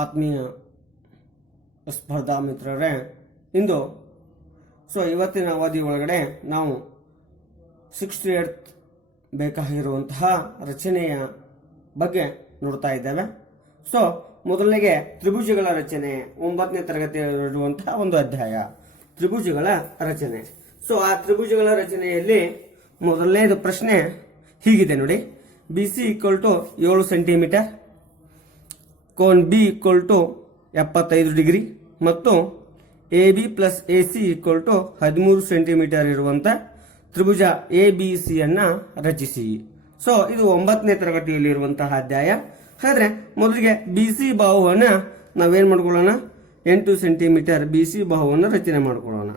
ಆತ್ಮೀಯ ಸ್ಪರ್ಧಾ ಮಿತ್ರರೇ, ಇಂದು ಇವತ್ತಿನ ಅವಧಿ ಒಳಗಡೆ ನಾವು 68th ಬೇಕಾಗಿರುವಂತಹ ರಚನೆಯ ಬಗ್ಗೆ ನೋಡ್ತಾ ಇದ್ದೇವೆ. ಮೊದಲನೆಗೆ ತ್ರಿಭುಜಗಳ ರಚನೆ 9ನೇ ತರಗತಿಯಲ್ಲಿರುವಂತಹ ಒಂದು ಅಧ್ಯಾಯ ತ್ರಿಭುಜಗಳ ರಚನೆ. ಆ ತ್ರಿಭುಜಗಳ ರಚನೆಯಲ್ಲಿ ಮೊದಲನೇದು ಪ್ರಶ್ನೆ ಹೀಗಿದೆ ನೋಡಿ. BC = 7 centimetre, cone B = 75 degree ಮತ್ತು AB + AC = 13 ಸೆಂಟಿಮೀಟರ್ ಇರುವಂತ ತ್ರಿಭುಜ ABC ಅನ್ನ ರಚಿಸಿ. ಇದು 9ನೇ ತರಗತಿಯಲ್ಲಿ ಇರುವಂತಹ ಅಧ್ಯಾಯ. ಹಾಗಾದ್ರೆ ಮೊದಲಿಗೆ BC ಬಾಹುವನ್ನ ನಾವೇನ್ ಮಾಡ್ಕೊಳ್ಳೋಣ, 8 ಸೆಂಟಿಮೀಟರ್ BC ಬಾಹುವನ್ನು ರಚನೆ ಮಾಡ್ಕೊಳ್ಳೋಣ.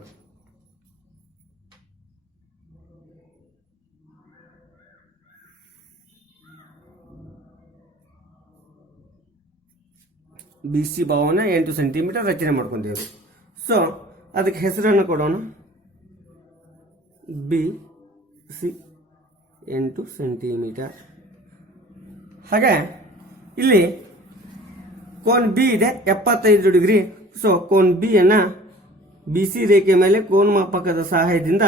BC ಬಾಹುವನ್ನ 8 ಸೆಂಟಿಮೀಟರ್ ರಚನೆ ಮಾಡ್ಕೊಂಡೇವೆ. ಅದಕ್ಕೆ ಹೆಸರನ್ನು ಕೊಡೋಣ, BC 8 ಸೆಂಟಿಮೀಟರ್. ಹಾಗೆ ಇಲ್ಲಿ ಕೋನ್ B ಇದೆ 75 ಡಿಗ್ರಿ. ಕೋನ್ B ಅನ್ನ BC ರೇಖೆ ಮೇಲೆ ಕೋನ ಮಾಪಕದ ಸಹಾಯದಿಂದ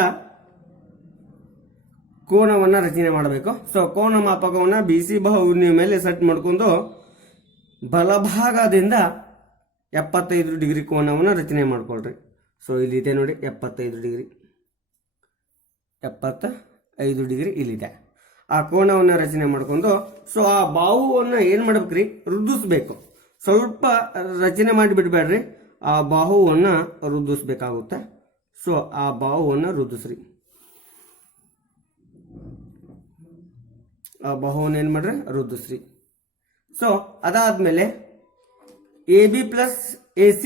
ಕೋನವನ್ನ ರಚನೆ ಮಾಡಬೇಕು. ಕೋನ ಮಾಪಕವನ್ನ BC ಬಾಹುವಿನ ಮೇಲೆ ಸೆಟ್ ಮಾಡ್ಕೊಂಡು ಬಲಭಾಗದಿಂದ 75 ಡಿಗ್ರಿ ಕೋನವನ್ನು ರಚನೆ ಮಾಡ್ಕೊಳ್ರಿ. ಇಲ್ಲಿದೆ ನೋಡಿ 75 ಡಿಗ್ರಿ, 75 ಡಿಗ್ರಿ ಇಲ್ಲಿದೆ. ಆ ಕೋನವನ್ನು ರಚನೆ ಮಾಡ್ಕೊಂಡು ಆ ಬಾಹುವನ್ನು ಏನ್ ಮಾಡ್ಬೇಕ್ರಿ, ವೃದ್ಧಿಸ್ಬೇಕು. ಸ್ವಲ್ಪ ರಚನೆ ಮಾಡಿ ಬಿಡ್ಬೇಡ್ರಿ, ಆ ಬಾಹುವನ್ನು ವೃದ್ಧಿಸ್ಬೇಕಾಗುತ್ತೆ. ಆ ಬಾಹುವನ್ನು ವೃದ್ಧಿಸ್ರಿ. ಆ ಬಾಹುವನ್ನು ಏನ್ ಮಾಡ್ರಿ, ವೃದ್ಧಿಸ್ರಿ. ಅದಾದ್ಮೇಲೆ AB + AC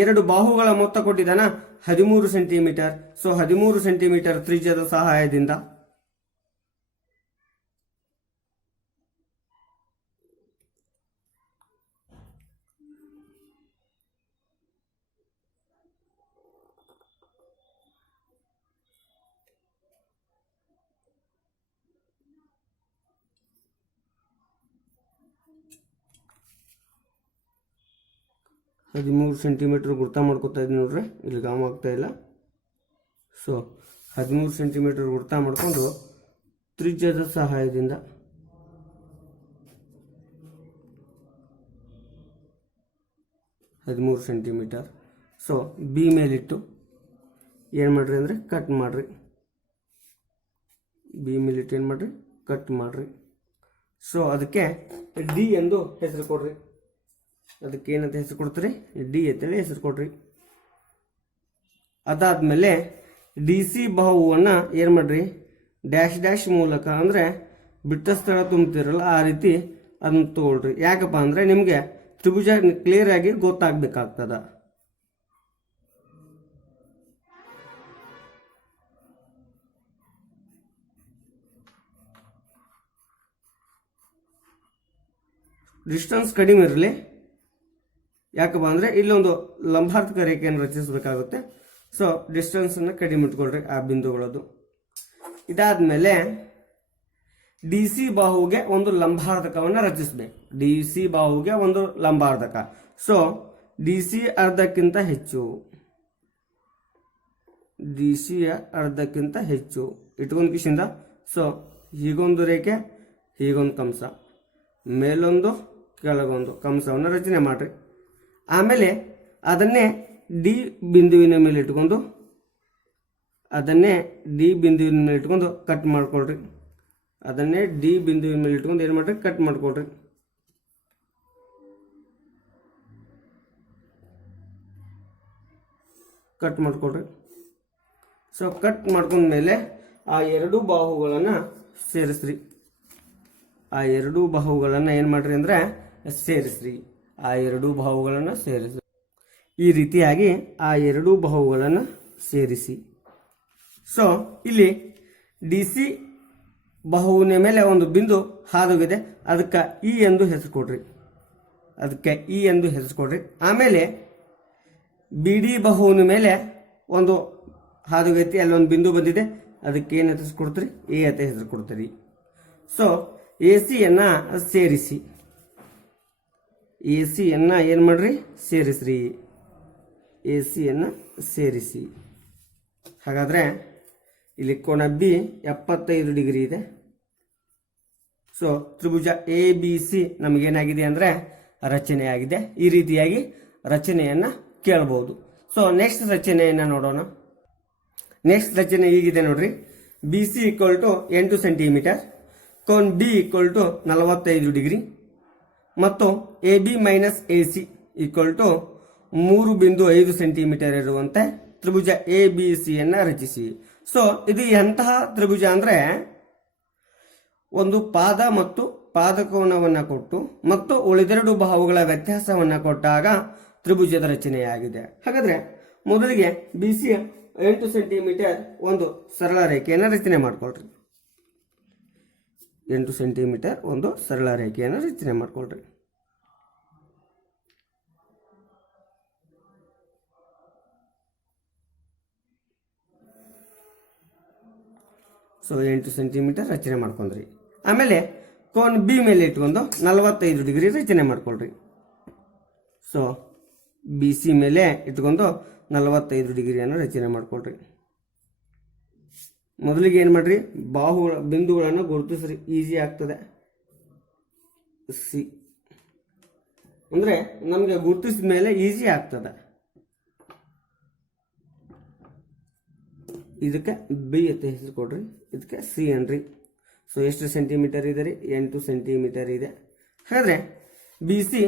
ಎರಡು ಬಾಹುಗಳ ಮೊತ್ತ ಕೊಟ್ಟಿದ್ದಾನ 13 ಸೆಂಟಿಮೀಟರ್. 13 ಸೆಂಟಿಮೀಟರ್ ತ್ರಿಜ್ಯದ ಸಹಾಯದಿಂದ ಸೆಂಟಿಮೀಟರ್ ಗುರ್ತ ಮಾಡ್ಕೊತಾ ಇದ್ದೀನಿ ನೋಡ್ರಿ, ಇಲ್ಲಿ ಗಾಮ ಆಗ್ತಾ ಇಲ್ಲ. 13 ಸೆಂಟಿಮೀಟರ್ ಗುರ್ತ ಮಾಡ್ಕೊಂಡು ತ್ರಿಜ್ಯದ ಸಹಾಯದಿಂದ ಸೆಂಟಿಮೀಟರ್ B ಮೇಲಿಟ್ಟು ಏನು ಮಾಡ್ರಿ ಅಂದರೆ ಕಟ್ ಮಾಡ್ರಿ. B ಮೇಲಿಟ್ಟು ಏನು ಮಾಡ್ರಿ, ಕಟ್ ಮಾಡ್ರಿ. ಅದಕ್ಕೆ D ಎಂದು ಹೆಸರು ಕೊಡ್ರಿ. ಅದಕ್ಕೆ ಏನಂತ ಹೆಸರು ಕೊಡ್ತೀರಿ, D ಅಂತೇಳಿ ಹೆಸರು ಕೊಡ್ರಿ. ಅದಾದ್ಮೇಲೆ DC ಬಾಹುವನ್ನ ಏನ್ ಮಾಡ್ರಿ, ಡ್ಯಾಶ್ ಮೂಲಕ ಅಂದ್ರೆ ಬಿಟ್ಟ ಸ್ಥಳ ತುಂಬ್ತಿರಲ್ಲ ಆ ರೀತಿ ಅದನ್ನ ತಗೊಳ್ರಿ. ಯಾಕಪ್ಪ ಅಂದ್ರೆ ನಿಮ್ಗೆ ತ್ರಿಭುಜ ಕ್ಲಿಯರ್ ಆಗಿ ಗೊತ್ತಾಗ್ಬೇಕಾಗ್ತದ. ಡಿಸ್ಟೆನ್ಸ್ ಕಡಿಮೆ ಇರಲಿ, ಯಾಕಪ್ಪ ಅಂದ್ರೆ ಇಲ್ಲೊಂದು ಲಂಬಾರ್ಥಕ ರೇಖೆಯನ್ನು ರಚಿಸಬೇಕಾಗುತ್ತೆ. ಡಿಸ್ಟೆನ್ಸ್ ಅನ್ನು ಕಡಿಮೆ ಇಟ್ಕೊಳ್ರಿ ಆ ಬಿಂದುಗಳದ್ದು. ಇದಾದ್ಮೇಲೆ DC ಬಾಹುಗೆ ಒಂದು ಲಂಬಾರ್ಧಕವನ್ನು ರಚಿಸಬೇಕು. DC ಬಾಹುಗೆ ಒಂದು ಲಂಬಾರ್ಧಕ. DC ಅರ್ಧಕ್ಕಿಂತ ಹೆಚ್ಚು, DC ಅರ್ಧಕ್ಕಿಂತ ಹೆಚ್ಚು ಇಟ್ಕೊಂಡ್ ಕಿಶಿಂದ ಹೀಗೊಂದು ರೇಖೆ, ಹೀಗೊಂದು ಕಂಸ, ಮೇಲೊಂದು ಕೆಳಗೊಂದು ಕಂಸವನ್ನು ರಚನೆ ಮಾಡ್ರಿ. ಆಮೇಲೆ ಅದನ್ನೇ D ಬಿಂದುವಿನ ಮೇಲೆ ಇಟ್ಕೊಂಡು ಕಟ್ ಮಾಡ್ಕೊಳ್ರಿ. ಅದನ್ನೇ D ಬಿಂದುವಿನ ಮೇಲೆ ಇಟ್ಕೊಂಡು ಏನು ಮಾಡ್ರಿ, ಕಟ್ ಮಾಡ್ಕೊಳ್ರಿ. ಕಟ್ ಮಾಡ್ಕೊಂಡ್ಮೇಲೆ ಆ ಎರಡು ಬಾಹುಗಳನ್ನು ಸೇರಿಸ್ರಿ. ಆ ಎರಡು ಬಾಹುಗಳನ್ನು ಏನು ಮಾಡ್ರಿ ಅಂದ್ರೆ ಸೇರಿಸ್ರಿ. ಆ ಎರಡು ಬಾಹುಗಳನ್ನು ಸೇರಿಸಿ ಈ ರೀತಿಯಾಗಿ ಆ ಎರಡು ಬಾಹುಗಳನ್ನು ಸೇರಿಸಿ. ಇಲ್ಲಿ DC ಬಾಹುವಿನ ಮೇಲೆ ಒಂದು ಬಿಂದು ಹಾದುಗಿದೆ, ಅದಕ್ಕೆ E ಎಂದು ಹೆಸರು ಕೊಡ್ರಿ. ಆಮೇಲೆ BD ಬಾಹುವಿನ ಮೇಲೆ ಒಂದು ಹಾದುಗೈತಿ, ಅಲ್ಲೊಂದು ಬಿಂದು ಬಂದಿದೆ, ಅದಕ್ಕೆ ಏನು ಹೆಸರು ಕೊಡ್ತೀರಿ, A ಅಂತ ಹೆಸರು ಕೊಡ್ತೀರಿ. AC ಯನ್ನ ಸೇರಿಸಿ. ಎ ಸಿಯನ್ನು ಏನು ಮಾಡ್ರಿ ಸೇರಿಸ್ರಿ, ಎ ಸಿಯನ್ನು ಸೇರಿಸಿ. ಹಾಗಾದರೆ ಇಲ್ಲಿ ಕೋನ ಬಿ 75 ಡಿಗ್ರಿ ಇದೆ. ಸೊ ತ್ರಿಭುಜ ಎ ಬಿ ಸಿ ನಮಗೇನಾಗಿದೆ ಅಂದರೆ ರಚನೆಯಾಗಿದೆ. ಈ ರೀತಿಯಾಗಿ ರಚನೆಯನ್ನು ಕೇಳ್ಬೋದು. ಸೊ ನೆಕ್ಸ್ಟ್ ರಚನೆಯನ್ನು ನೋಡೋಣ. ನೆಕ್ಸ್ಟ್ ರಚನೆ ಹೀಗಿದೆ ನೋಡ್ರಿ. B C equal to 8 centimetre, ಕೋನ್ ಬಿ ಈಕ್ವಲ್ ಟು 45 ಡಿಗ್ರಿ ಮತ್ತು A B minus A C equal to 3.5 centimetre ಇರುವಂತೆ ತ್ರಿಭುಜ ಎ ಬಿ ಸಿಯನ್ನು ರಚಿಸಿ. ಸೊ ಇದು ಎಂತಹ ತ್ರಿಭುಜ ಅಂದರೆ ಒಂದು ಪಾದ ಮತ್ತು ಪಾದಕೋನವನ್ನು ಕೊಟ್ಟು ಮತ್ತು ಉಳಿದೆರಡು ಬಾಹುಗಳ ವ್ಯತ್ಯಾಸವನ್ನು ಕೊಟ್ಟಾಗ ತ್ರಿಭುಜದ ರಚನೆಯಾಗಿದೆ. ಹಾಗಾದರೆ ಮೊದಲಿಗೆ ಬಿ ಸಿ 8 ಸೆಂಟಿಮೀಟರ್ ಒಂದು ಸರಳ ರೇಖೆಯನ್ನು ರಚನೆ ಮಾಡ್ಕೊಳ್ರಿ. 8 ಸೆಂಟಿಮೀಟರ್ ಒಂದು ಸರಳ ರೇಖೆಯನ್ನು ರಚನೆ ಮಾಡ್ಕೊಳ್ರಿ. ಸೊ 8 ಸೆಂಟಿಮೀಟರ್ ರಚನೆ ಮಾಡ್ಕೊಂಡ್ರಿ. ಆಮೇಲೆ ಕೋನ್ ಬಿ ಮೇಲೆ ಇಟ್ಕೊಂಡು 45 ಡಿಗ್ರಿ ರಚನೆ ಮಾಡ್ಕೊಳ್ರಿ. ಸೊ ಬಿ ಸಿ ಮೇಲೆ ಇಟ್ಕೊಂಡು 45 ಡಿಗ್ರಿಯನ್ನು ರಚನೆ ಮಾಡ್ಕೊಳ್ರಿ. ಮೊದಲಿಗೆ ಏನು ಮಾಡ್ರಿ, ಬಾಹುಗಳ ಬಿಂದುಗಳನ್ನು ಗುರುತಿಸ್ರಿ, ಈಸಿ ಆಗ್ತದೆ. ಸಿ ಅಂದರೆ ನಮಗೆ ಗುರುತಿಸಿದ ಮೇಲೆ ಈಸಿ ಆಗ್ತದೆ. ಇದಕ್ಕೆ ಬಿ ಅಂತ ಹೆಸರು ಕೊಡ್ರಿ, ಇದಕ್ಕೆ ಸಿ ಅನ್ರಿ. ಸೊ ಎಷ್ಟು ಸೆಂಟಿಮೀಟರ್ ಇದೆ ರೀ, 8 ಸೆಂಟಿಮೀಟರ್ ಇದೆ. ಹಾಗಾದರೆ ಬಿ ಸಿ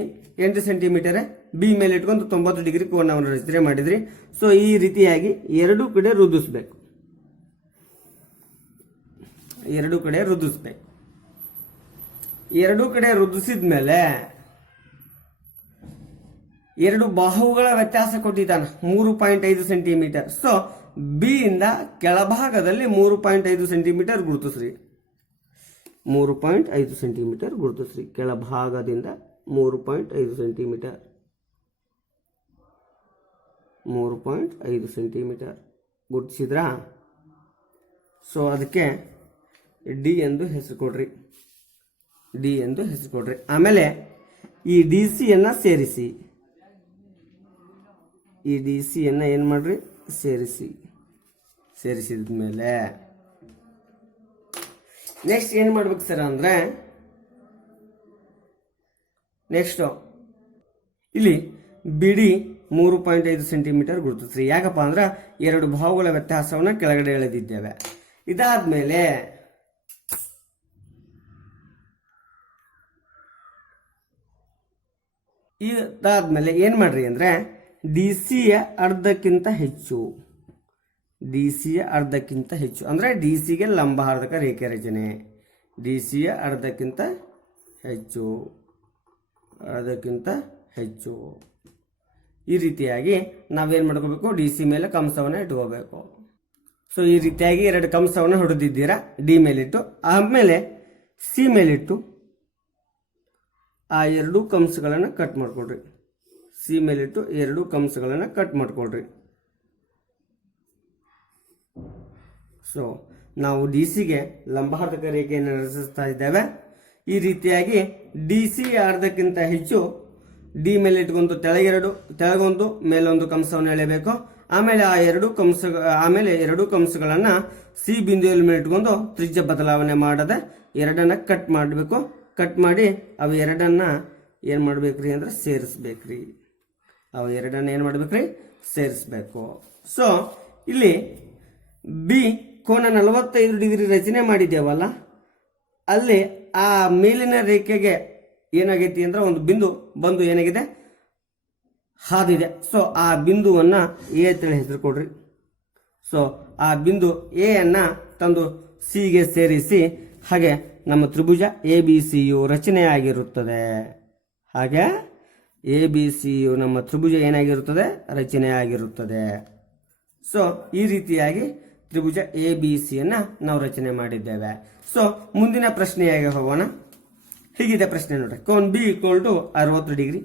8 ಸೆಂಟಿಮೀಟರ್, ಬಿ ಮೇಲೆ ಇಟ್ಕೊಂಡು 90 ಡಿಗ್ರಿ ಕೋನವನ್ನು ರಚನೆ ಮಾಡಿದ್ರಿ. ಸೊ ಈ ರೀತಿಯಾಗಿ ಎರಡೂ ಕಡೆ ವೃದ್ಧಿಸ್ಬೇಕು, ಎರಡೂ ಕಡೆ ವೃದ್ಧಿಸ್ಬೇಕು. ಎರಡೂ ಕಡೆ ವೃದ್ಧಿಸಿದ ಮೇಲೆ ಎರಡು ಬಾಹುಗಳ ವ್ಯತ್ಯಾಸ ಕೊಟ್ಟಿದ್ದಾನೆ 3.5 ಸೆಂಟಿಮೀಟರ್. ಸೊ ಬಿ ಇಂದ ಕೆಳಭಾಗದಲ್ಲಿ 3.5 ಸೆಂಟಿಮೀಟರ್ ಗುರುತಿಸ್ರಿ. 3.5 ಸೆಂಟಿಮೀಟರ್ ಗುರುತಿಸ್ರಿ. ಕೆಳಭಾಗದಿಂದ 3.5 ಸೆಂಟಿಮೀಟರ್, 3.5 ಸೆಂಟಿಮೀಟರ್ ಗುರುತಿಸಿದ್ರಾ? ಸೊ ಅದಕ್ಕೆ ಡಿ ಎಂದು ಹೆಸರು ಕೊಡ್ರಿ, ಡಿ ಎಂದು ಹೆಸರು ಕೊಡ್ರಿ. ಆಮೇಲೆ ಈ ಡಿ ಸಿಯನ್ನು ಸೇರಿಸಿ. ಈ ಡಿ ಸಿಯನ್ನು ಏನು ಮಾಡ್ರಿ, ಸೇರಿಸಿ. ಸೇರಿಸಿದ ಮೇಲೆ ನೆಕ್ಸ್ಟ್ ಏನು ಮಾಡ್ಬೇಕು ಸರ್ ಅಂದರೆ, ನೆಕ್ಸ್ಟು ಇಲ್ಲಿ ಬಿಡಿ 3.5 ಸೆಂಟಿಮೀಟರ್ ಗುರುತಿಸ್ರಿ. ಯಾಕಪ್ಪ ಅಂದ್ರೆ ಎರಡು ಬಾಹುಗಳ ವ್ಯತ್ಯಾಸವನ್ನು ಕೆಳಗಡೆ ಎಳೆದಿದ್ದೇವೆ. ಇದಾದ್ಮೇಲೆ ಏನು ಮಾಡ್ರಿ ಅಂದರೆ ಡಿ ಸಿಯ ಅರ್ಧಕ್ಕಿಂತ ಹೆಚ್ಚು, ಡಿ ಸಿಯ ಅರ್ಧಕ್ಕಿಂತ ಹೆಚ್ಚು ಅಂದರೆ ಡಿ ಸಿಗೆ ಲಂಬಾರ್ಧಕ ರೇಖೆ ರಚನೆ. ಡಿ ಸಿಯ ಅರ್ಧಕ್ಕಿಂತ ಹೆಚ್ಚು, ಅರ್ಧಕ್ಕಿಂತ ಹೆಚ್ಚು. ಈ ರೀತಿಯಾಗಿ ನಾವೇನು ಮಾಡ್ಕೋಬೇಕು, ಡಿ ಸಿ ಮೇಲೆ ಕಂಸವನ್ನು ಇಟ್ಕೋಬೇಕು. ಸೊ ಈ ರೀತಿಯಾಗಿ ಎರಡು ಕಂಸವನ್ನು ಹೊಡೆದಿದ್ದೀರಾ, ಡಿ ಮೇಲಿಟ್ಟು. ಆಮೇಲೆ ಸಿ ಮೇಲಿಟ್ಟು ಆ ಎರಡೂ ಕಂಸಗಳನ್ನು ಕಟ್ ಮಾಡ್ಕೊಳ್ರಿ. ಸಿ ಮೇಲಿಟ್ಟು ಎರಡೂ ಕಂಸಗಳನ್ನು ಕಟ್ ಮಾಡ್ಕೊಳ್ರಿ. ಸೊ ನಾವು ಡಿ ಸಿಗೆ ಲಂಬಾರ್ಧಕ ರೇಖೆಯನ್ನು ರಚಿಸ್ತಾ ಇದ್ದೇವೆ. ಈ ರೀತಿಯಾಗಿ ಡಿ ಸಿ ಅರ್ಧಕ್ಕಿಂತ ಹೆಚ್ಚು, ಡಿ ಮೇಲೆ ಇಟ್ಕೊಂಡು ತೆಳಗೊಂದು ಮೇಲೊಂದು ಕಂಸವನ್ನು ಎಳೆಯಬೇಕು. ಆಮೇಲೆ ಎರಡು ಕಂಸಗಳನ್ನು ಸಿ ಬಿಂದುವಿನ ಮೇಲೆ ಇಟ್ಕೊಂಡು ತ್ರಿಜ್ಯ ಬದಲಾವಣೆ ಮಾಡದೆ ಎರಡನ್ನ ಕಟ್ ಮಾಡಬೇಕು. ಕಟ್ ಮಾಡಿ ಅವು ಎರಡನ್ನ ಏನು ಮಾಡ್ಬೇಕ್ರಿ ಅಂದ್ರೆ ಸೇರಿಸ್ಬೇಕ್ರಿ. ಅವು ಎರಡನ್ನ ಏನು ಮಾಡ್ಬೇಕ್ರಿ, ಸೇರಿಸ್ಬೇಕು. ಸೊ ಇಲ್ಲಿ ಬಿ ಕೋನ 45 ಡಿಗ್ರಿ ರಚನೆ ಮಾಡಿದ್ದೇವಲ್ಲ, ಅಲ್ಲಿ ಆ ಮೇಲಿನ ರೇಖೆಗೆ ಏನಾಗೈತಿ ಅಂದ್ರೆ ಒಂದು ಬಿಂದು ಬಂದು ಏನಾಗಿದೆ, ಹಾದಿದೆ. ಸೊ ಆ ಬಿಂದುವನ್ನು ಎ ಅಂತೇಳಿ ಹೆಸರು ಕೊಡ್ರಿ. ಸೊ ಆ ಬಿಂದು ಎ ಅನ್ನ ತಂದು ಸಿಗೆ ಸೇರಿಸಿ, ಹಾಗೆ ನಮ್ಮ ತ್ರಿಭುಜ ಎ ಬಿ ಸಿಯು ರಚನೆಯಾಗಿರುತ್ತದೆ. ಹಾಗೆ ಎ ಬಿ ಸಿಯು ನಮ್ಮ ತ್ರಿಭುಜ ಏನಾಗಿರುತ್ತದೆ, ರಚನೆಯಾಗಿರುತ್ತದೆ. ಸೊ ಈ ರೀತಿಯಾಗಿ ತ್ರಿಭುಜ ಎ ಬಿ ಸಿಯನ್ನು ನಾವು ರಚನೆ ಮಾಡಿದ್ದೇವೆ. ಸೊ ಮುಂದಿನ ಪ್ರಶ್ನೆಯಾಗಿ ಹೋಗೋಣ. ಹೀಗಿದೆ ಪ್ರಶ್ನೆ ನೋಡ್ರಿ. ಕೋನ್ ಬಿ ಈಕ್ವಲ್ ಟು 60 ಡಿಗ್ರಿ,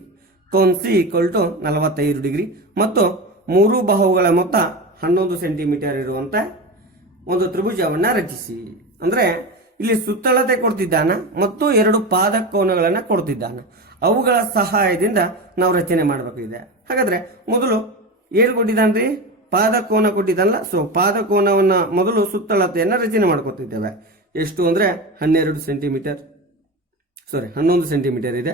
ಕೋನ್ ಸಿ ಈಕ್ವಲ್ ಟು 45 ಡಿಗ್ರಿ ಮತ್ತು ಮೂರು ಬಾಹುಗಳ ಮೊತ್ತ 11 ಸೆಂಟಿಮೀಟರ್ ಇರುವಂತ ಒಂದು ತ್ರಿಭುಜವನ್ನು ರಚಿಸಿ. ಅಂದ್ರೆ ಇಲ್ಲಿ ಸುತ್ತಳತೆ ಕೊಡ್ತಿದ್ದಾನ ಮತ್ತು 2 ಪಾದ ಕೋನಗಳನ್ನು ಕೊಡ್ತಿದ್ದಾನ. ಅವುಗಳ ಸಹಾಯದಿಂದ ನಾವು ರಚನೆ ಮಾಡಬೇಕಿದೆ. ಹಾಗಾದ್ರೆ ಮೊದಲು ಏನು ಕೊಟ್ಟಿದ್ದಾನ್ರಿ? ಪಾದ ಕೋನ ಕೊಟ್ಟಿದ್ದಲ್ಲ. ಸೊ ಪಾದ ಕೋನವನ್ನ ಮೊದಲು ಸುತ್ತಳತೆಯನ್ನ ರಚನೆ ಮಾಡ್ಕೊತಿದ್ದೇವೆ. ಎಷ್ಟು ಅಂದ್ರೆ 11 ಸೆಂಟಿಮೀಟರ್, ಸಾರಿ 11 ಸೆಂಟಿಮೀಟರ್ ಇದೆ.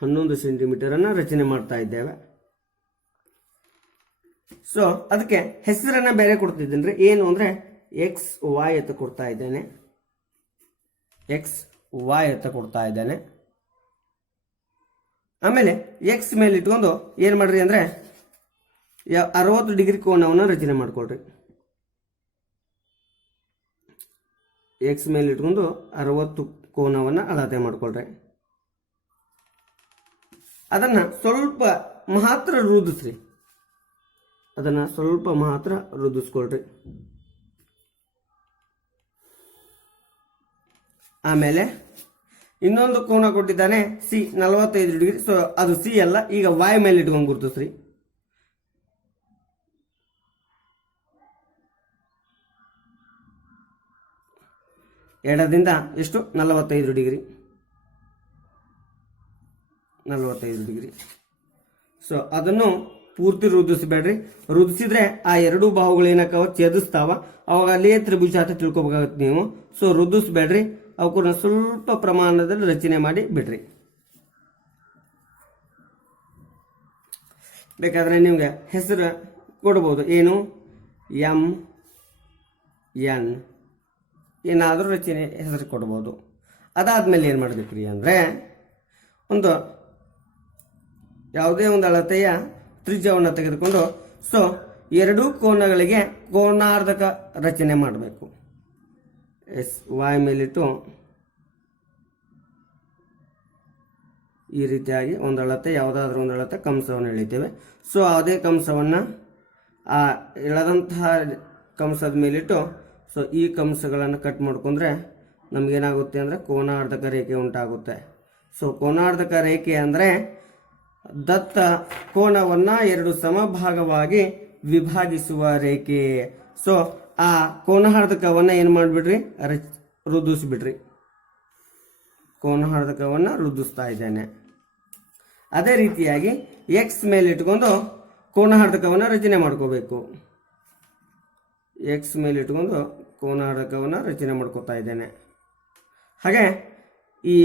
11 ಸೆಂಟಿಮೀಟರ್ ಅನ್ನ ರಚನೆ ಮಾಡ್ತಾ ಇದ್ದೇವೆ. ಸೊ ಅದಕ್ಕೆ ಹೆಸರನ್ನ ಬೇರೆ ಕೊಡ್ತಿದ್ದೇನೆ. ಏನು ಅಂದ್ರೆ ಎಕ್ಸ್ ವೈ ಅಂತ ಕೊಡ್ತಾ ಇದ್ದೇನೆ. ಎಕ್ಸ್ ವೈ ಅಂತ ಕೊಡ್ತಾ ಇದ್ದೇನೆ. ಆಮೇಲೆ ಎಕ್ಸ್ ಮೇಲೆ ಇಟ್ಕೊಂಡು ಏನ್ ಮಾಡ್ರಿ ಅಂದ್ರೆ 60 ಡಿಗ್ರಿ ಕೋನವನ್ನು ರಚನೆ ಮಾಡ್ಕೊಳ್ರಿ. ಎಕ್ಸ್ ಮೇಲೆ ಇಟ್ಕೊಂಡು 60 ಕೋನವನ್ನ ಅಳತೆ ಮಾಡ್ಕೊಳ್ರಿ. ಅದನ್ನ ಸ್ವಲ್ಪ ಮಾತ್ರ ರೂಧಿಸ್ರಿ. ಅದನ್ನ ಸ್ವಲ್ಪ ಮಾತ್ರ ರೂಧಿಸ್ಕೊಳ್ರಿ. ಆಮೇಲೆ ಇನ್ನೊಂದು ಕೋನ ಕೊಟ್ಟಿದ್ದಾನೆ ಸಿ 45 ಡಿಗ್ರಿ. ಸೊ ಅದು ಸಿ ಅಲ್ಲ, ಈಗ ವಾಯ್ ಮೇಲೆ ಇಟ್ಕೊಂಡು ಗುರುತಿಸ್ರಿ. ಎಡದಿಂದ ಎಷ್ಟು? 45 ಡಿಗ್ರಿ. 45 ಡಿಗ್ರಿ. ಸೊ ಅದನ್ನು ಪೂರ್ತಿ ರೂಧಿಸಬೇಡ್ರಿ. ರೂಧಿಸಿದ್ರೆ ಆ 2 ಬಾಹುಗಳು ಏನಕ್ಕಾವ ಛೇದಿಸ್ತಾವ. ಅವಾಗ ಅಲ್ಲೇ ತ್ರಿಭುಜ ಅಂತ ತಿಳ್ಕೊಬೇಕಾಗತ್ತೆ ನೀವು. ಸೊ ರೂಧಿಸಬೇಡ್ರಿ, ಅವಕ್ಕನ್ನ ಸ್ವಲ್ಪ ಪ್ರಮಾಣದಲ್ಲಿ ರಚನೆ ಮಾಡಿ ಬಿಡ್ರಿ. ಬೇಕಾದ್ರೆ ನಿಮ್ಗೆ ಹೆಸರು ಕೊಡ್ಬೋದು. ಏನು? ಎಂ ಎನ್ ಏನಾದರೂ ರಚನೆ ಹೆಸರು ಕೊಡ್ಬೋದು. ಅದಾದ್ಮೇಲೆ ಏನು ಮಾಡಬೇಕ್ರಿ ಅಂದ್ರೆ ಒಂದು ಯಾವುದೇ ಒಂದು ಅಳತೆಯ ತ್ರಿಜ್ಯವನ್ನು ತೆಗೆದುಕೊಂಡು ಸೊ 2 ಕೋನಗಳಿಗೆ ಕೋನಾರ್ಧಕ ರಚನೆ ಮಾಡಬೇಕು. ಎಸ್ ವಾಯ್ ಮೇಲಿಟ್ಟು ಈ ರೀತಿಯಾಗಿ ಒಂದು ಅಳತೆ, ಯಾವುದಾದ್ರೂ ಒಂದು ಅಳತೆ ಕಂಸವನ್ನು ಎಳಿತೇವೆ. ಸೊ ಅದೇ ಕಂಸವನ್ನು ಆ ಎಳೆದಂತಹ ಕಂಸದ ಮೇಲಿಟ್ಟು ಸೊ ಈ ಕಂಸಗಳನ್ನು ಕಟ್ ಮಾಡ್ಕೊಂಡ್ರೆ ನಮಗೇನಾಗುತ್ತೆ ಅಂದರೆ ಕೋನಾರ್ಧಕ ರೇಖೆ ಉಂಟಾಗುತ್ತೆ. ಸೊ ಕೋನಾರ್ಧಕ ರೇಖೆ ಅಂದರೆ ದತ್ತ ಕೋನವನ್ನ 2 ಸಮಭಾಗವಾಗಿ ವಿಭಾಗಿಸುವ ರೇಖೆ. ಸೊ ಆ ಕೋನಹಾರ್ಧಕವನ್ನ ಏನು ಮಾಡಿಬಿಡ್ರಿ? ರೂಧಿಸ್ಬಿಡ್ರಿ. ಕೋನಹಾರ್ಧಕವನ್ನ ರೂಧಿಸ್ತಾ ಇದ್ದೇನೆ. ಅದೇ ರೀತಿಯಾಗಿ ಎಕ್ಸ್ ಮೇಲೆ ಇಟ್ಕೊಂಡು ಕೋನಹಾರ್ಧಕವನ್ನ ರಚನೆ ಮಾಡ್ಕೋಬೇಕು. ಎಕ್ಸ್ ಮೇಲೆ ಇಟ್ಕೊಂಡು ಕೋನಹಾರ್ಧಕವನ್ನ ರಚನೆ ಮಾಡ್ಕೋತಾ ಇದ್ದೇನೆ. ಹಾಗೆ ಈ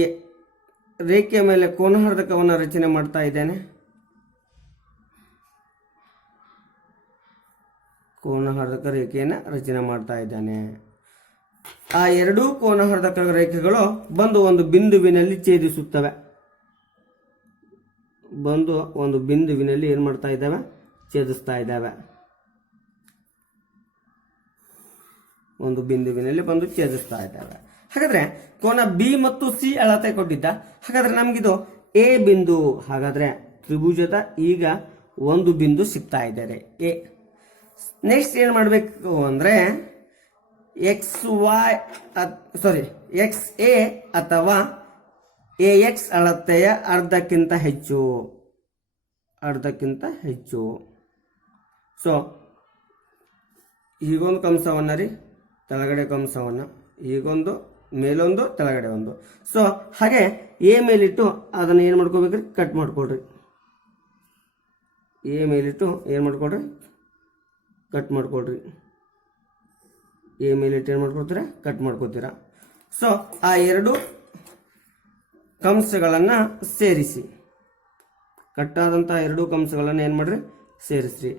ರೇಖೆಯ ಮೇಲೆ ಕೋನಹಾರ್ಧಕವನ್ನು ರಚನೆ ಮಾಡ್ತಾ ಇದ್ದೇನೆ. ಕೋನಹಾರ್ಧಕ ರೇಖೆಯನ್ನು ರಚನೆ ಮಾಡ್ತಾ ಇದ್ದಾನೆ. ಆ 2 ಕೋನಹಾರ್ಧಕ ರೇಖೆಗಳು ಬಂದು ಒಂದು ಬಿಂದುವಿನಲ್ಲಿ ಛೇದಿಸುತ್ತವೆ. ಬಂದು ಒಂದು ಬಿಂದುವಿನಲ್ಲಿ ಏನು ಮಾಡ್ತಾ ಇದ್ದಾವೆ? ಛೇದಿಸ್ತಾ ಇದ್ದಾವೆ. ಒಂದು ಬಿಂದುವಿನಲ್ಲಿ ಬಂದು ಛೇದಿಸ್ತಾ ಇದ್ದಾವೆ. ಹಾಗಾದ್ರೆ ಕೋನ ಬಿ ಮತ್ತು ಸಿ ಅಳತೆ ಕೊಟ್ಟಿದ್ದ. ಹಾಗಾದ್ರೆ ನಮ್ಗಿದು ಎ ಬಿಂದು. ಹಾಗಾದ್ರೆ ತ್ರಿಭುಜದ ಈಗ ಒಂದು ಬಿಂದು ಸಿಗ್ತಾ ಇದ್ದಾರೆ ಎ. ನೆಕ್ಸ್ಟ್ ಏನ್ ಮಾಡಬೇಕು ಅಂದ್ರೆ ಎಕ್ಸ್ ಎ ಅಥವಾ ಎ ಎಕ್ಸ್ ಅಳತೆಯ ಅರ್ಧಕ್ಕಿಂತ ಹೆಚ್ಚು. ಸೊ ಹೀಗೊಂದು ಕಂಸವನ್ನ ರೀ, ಕೆಳಗಡೆ ಕಂಸವನ್ನ, ಹೀಗೊಂದು ಮೇಲೊಂದು ಕೆಳಗಡೆ ಒಂದು. ಸೊ ಹಾಗೆ ಎ ಮೇಲಿಟ್ಟು ಅದನ್ನು ಏನು ಮಾಡ್ಕೋಬೇಕ್ರಿ? ಕಟ್ ಮಾಡ್ಕೊಡ್ರಿ. ಎ ಮೇಲಿಟ್ಟು ಏನು ಮಾಡ್ಕೊಡ್ರಿ? ಕಟ್ ಮಾಡ್ಕೊಡ್ರಿ. ಎ ಮೇಲಿಟ್ಟು ಏನು ಮಾಡ್ಕೊಡ್ತೀರಾ? ಕಟ್ ಮಾಡ್ಕೋತೀರಾ. ಸೊ ಆ 2 ಕಂಸಗಳನ್ನು ಸೇರಿಸಿ. ಕಟ್ಟಾದಂತಹ 2 ಕಂಸಗಳನ್ನು ಏನು ಮಾಡ್ರಿ? ಸೇರಿಸ್ರಿ.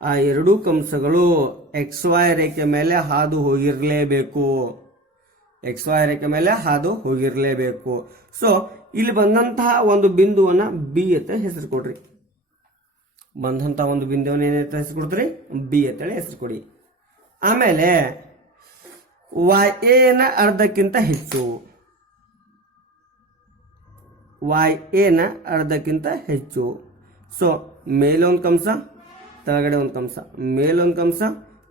ಆ 2 ಕಂಸಗಳು ಎಕ್ಸ್ ವೈ ರೇಖೆ ಮೇಲೆ ಹಾದು ಹೋಗಿರಲೇಬೇಕು. ಎಕ್ಸ್ ವೈ ರೇಖೆ ಮೇಲೆ ಹಾದು ಹೋಗಿರಲೇಬೇಕು. ಸೊ ಇಲ್ಲಿ ಬಂದಂತಹ ಒಂದು ಬಿಂದುವನ್ನ ಬಿ ಅಂತ ಹೆಸರು ಕೊಡ್ರಿ. ಬಂದಂತಹ ಒಂದು ಬಿಂದುವನ್ನು ಏನಂತ ಹೆಸರು ಕೊಡ್ತೀರಿ? ಬಿ ಅಂತೇಳಿ ಹೆಸರು ಕೊಡಿ. ಆಮೇಲೆ ವೈ ಎ ನ ಅರ್ಧಕ್ಕಿಂತ ಹೆಚ್ಚು. ವೈ ಎ ನ ಅರ್ಧಕ್ಕಿಂತ ಹೆಚ್ಚು. ಸೊ ಮೇಲೊಂದು ಕಂಸ, ಕೆಳಗಡೆ ಒಂದು ಕಂಸ, ಮೇಲೊಂದು ಕಂಸ,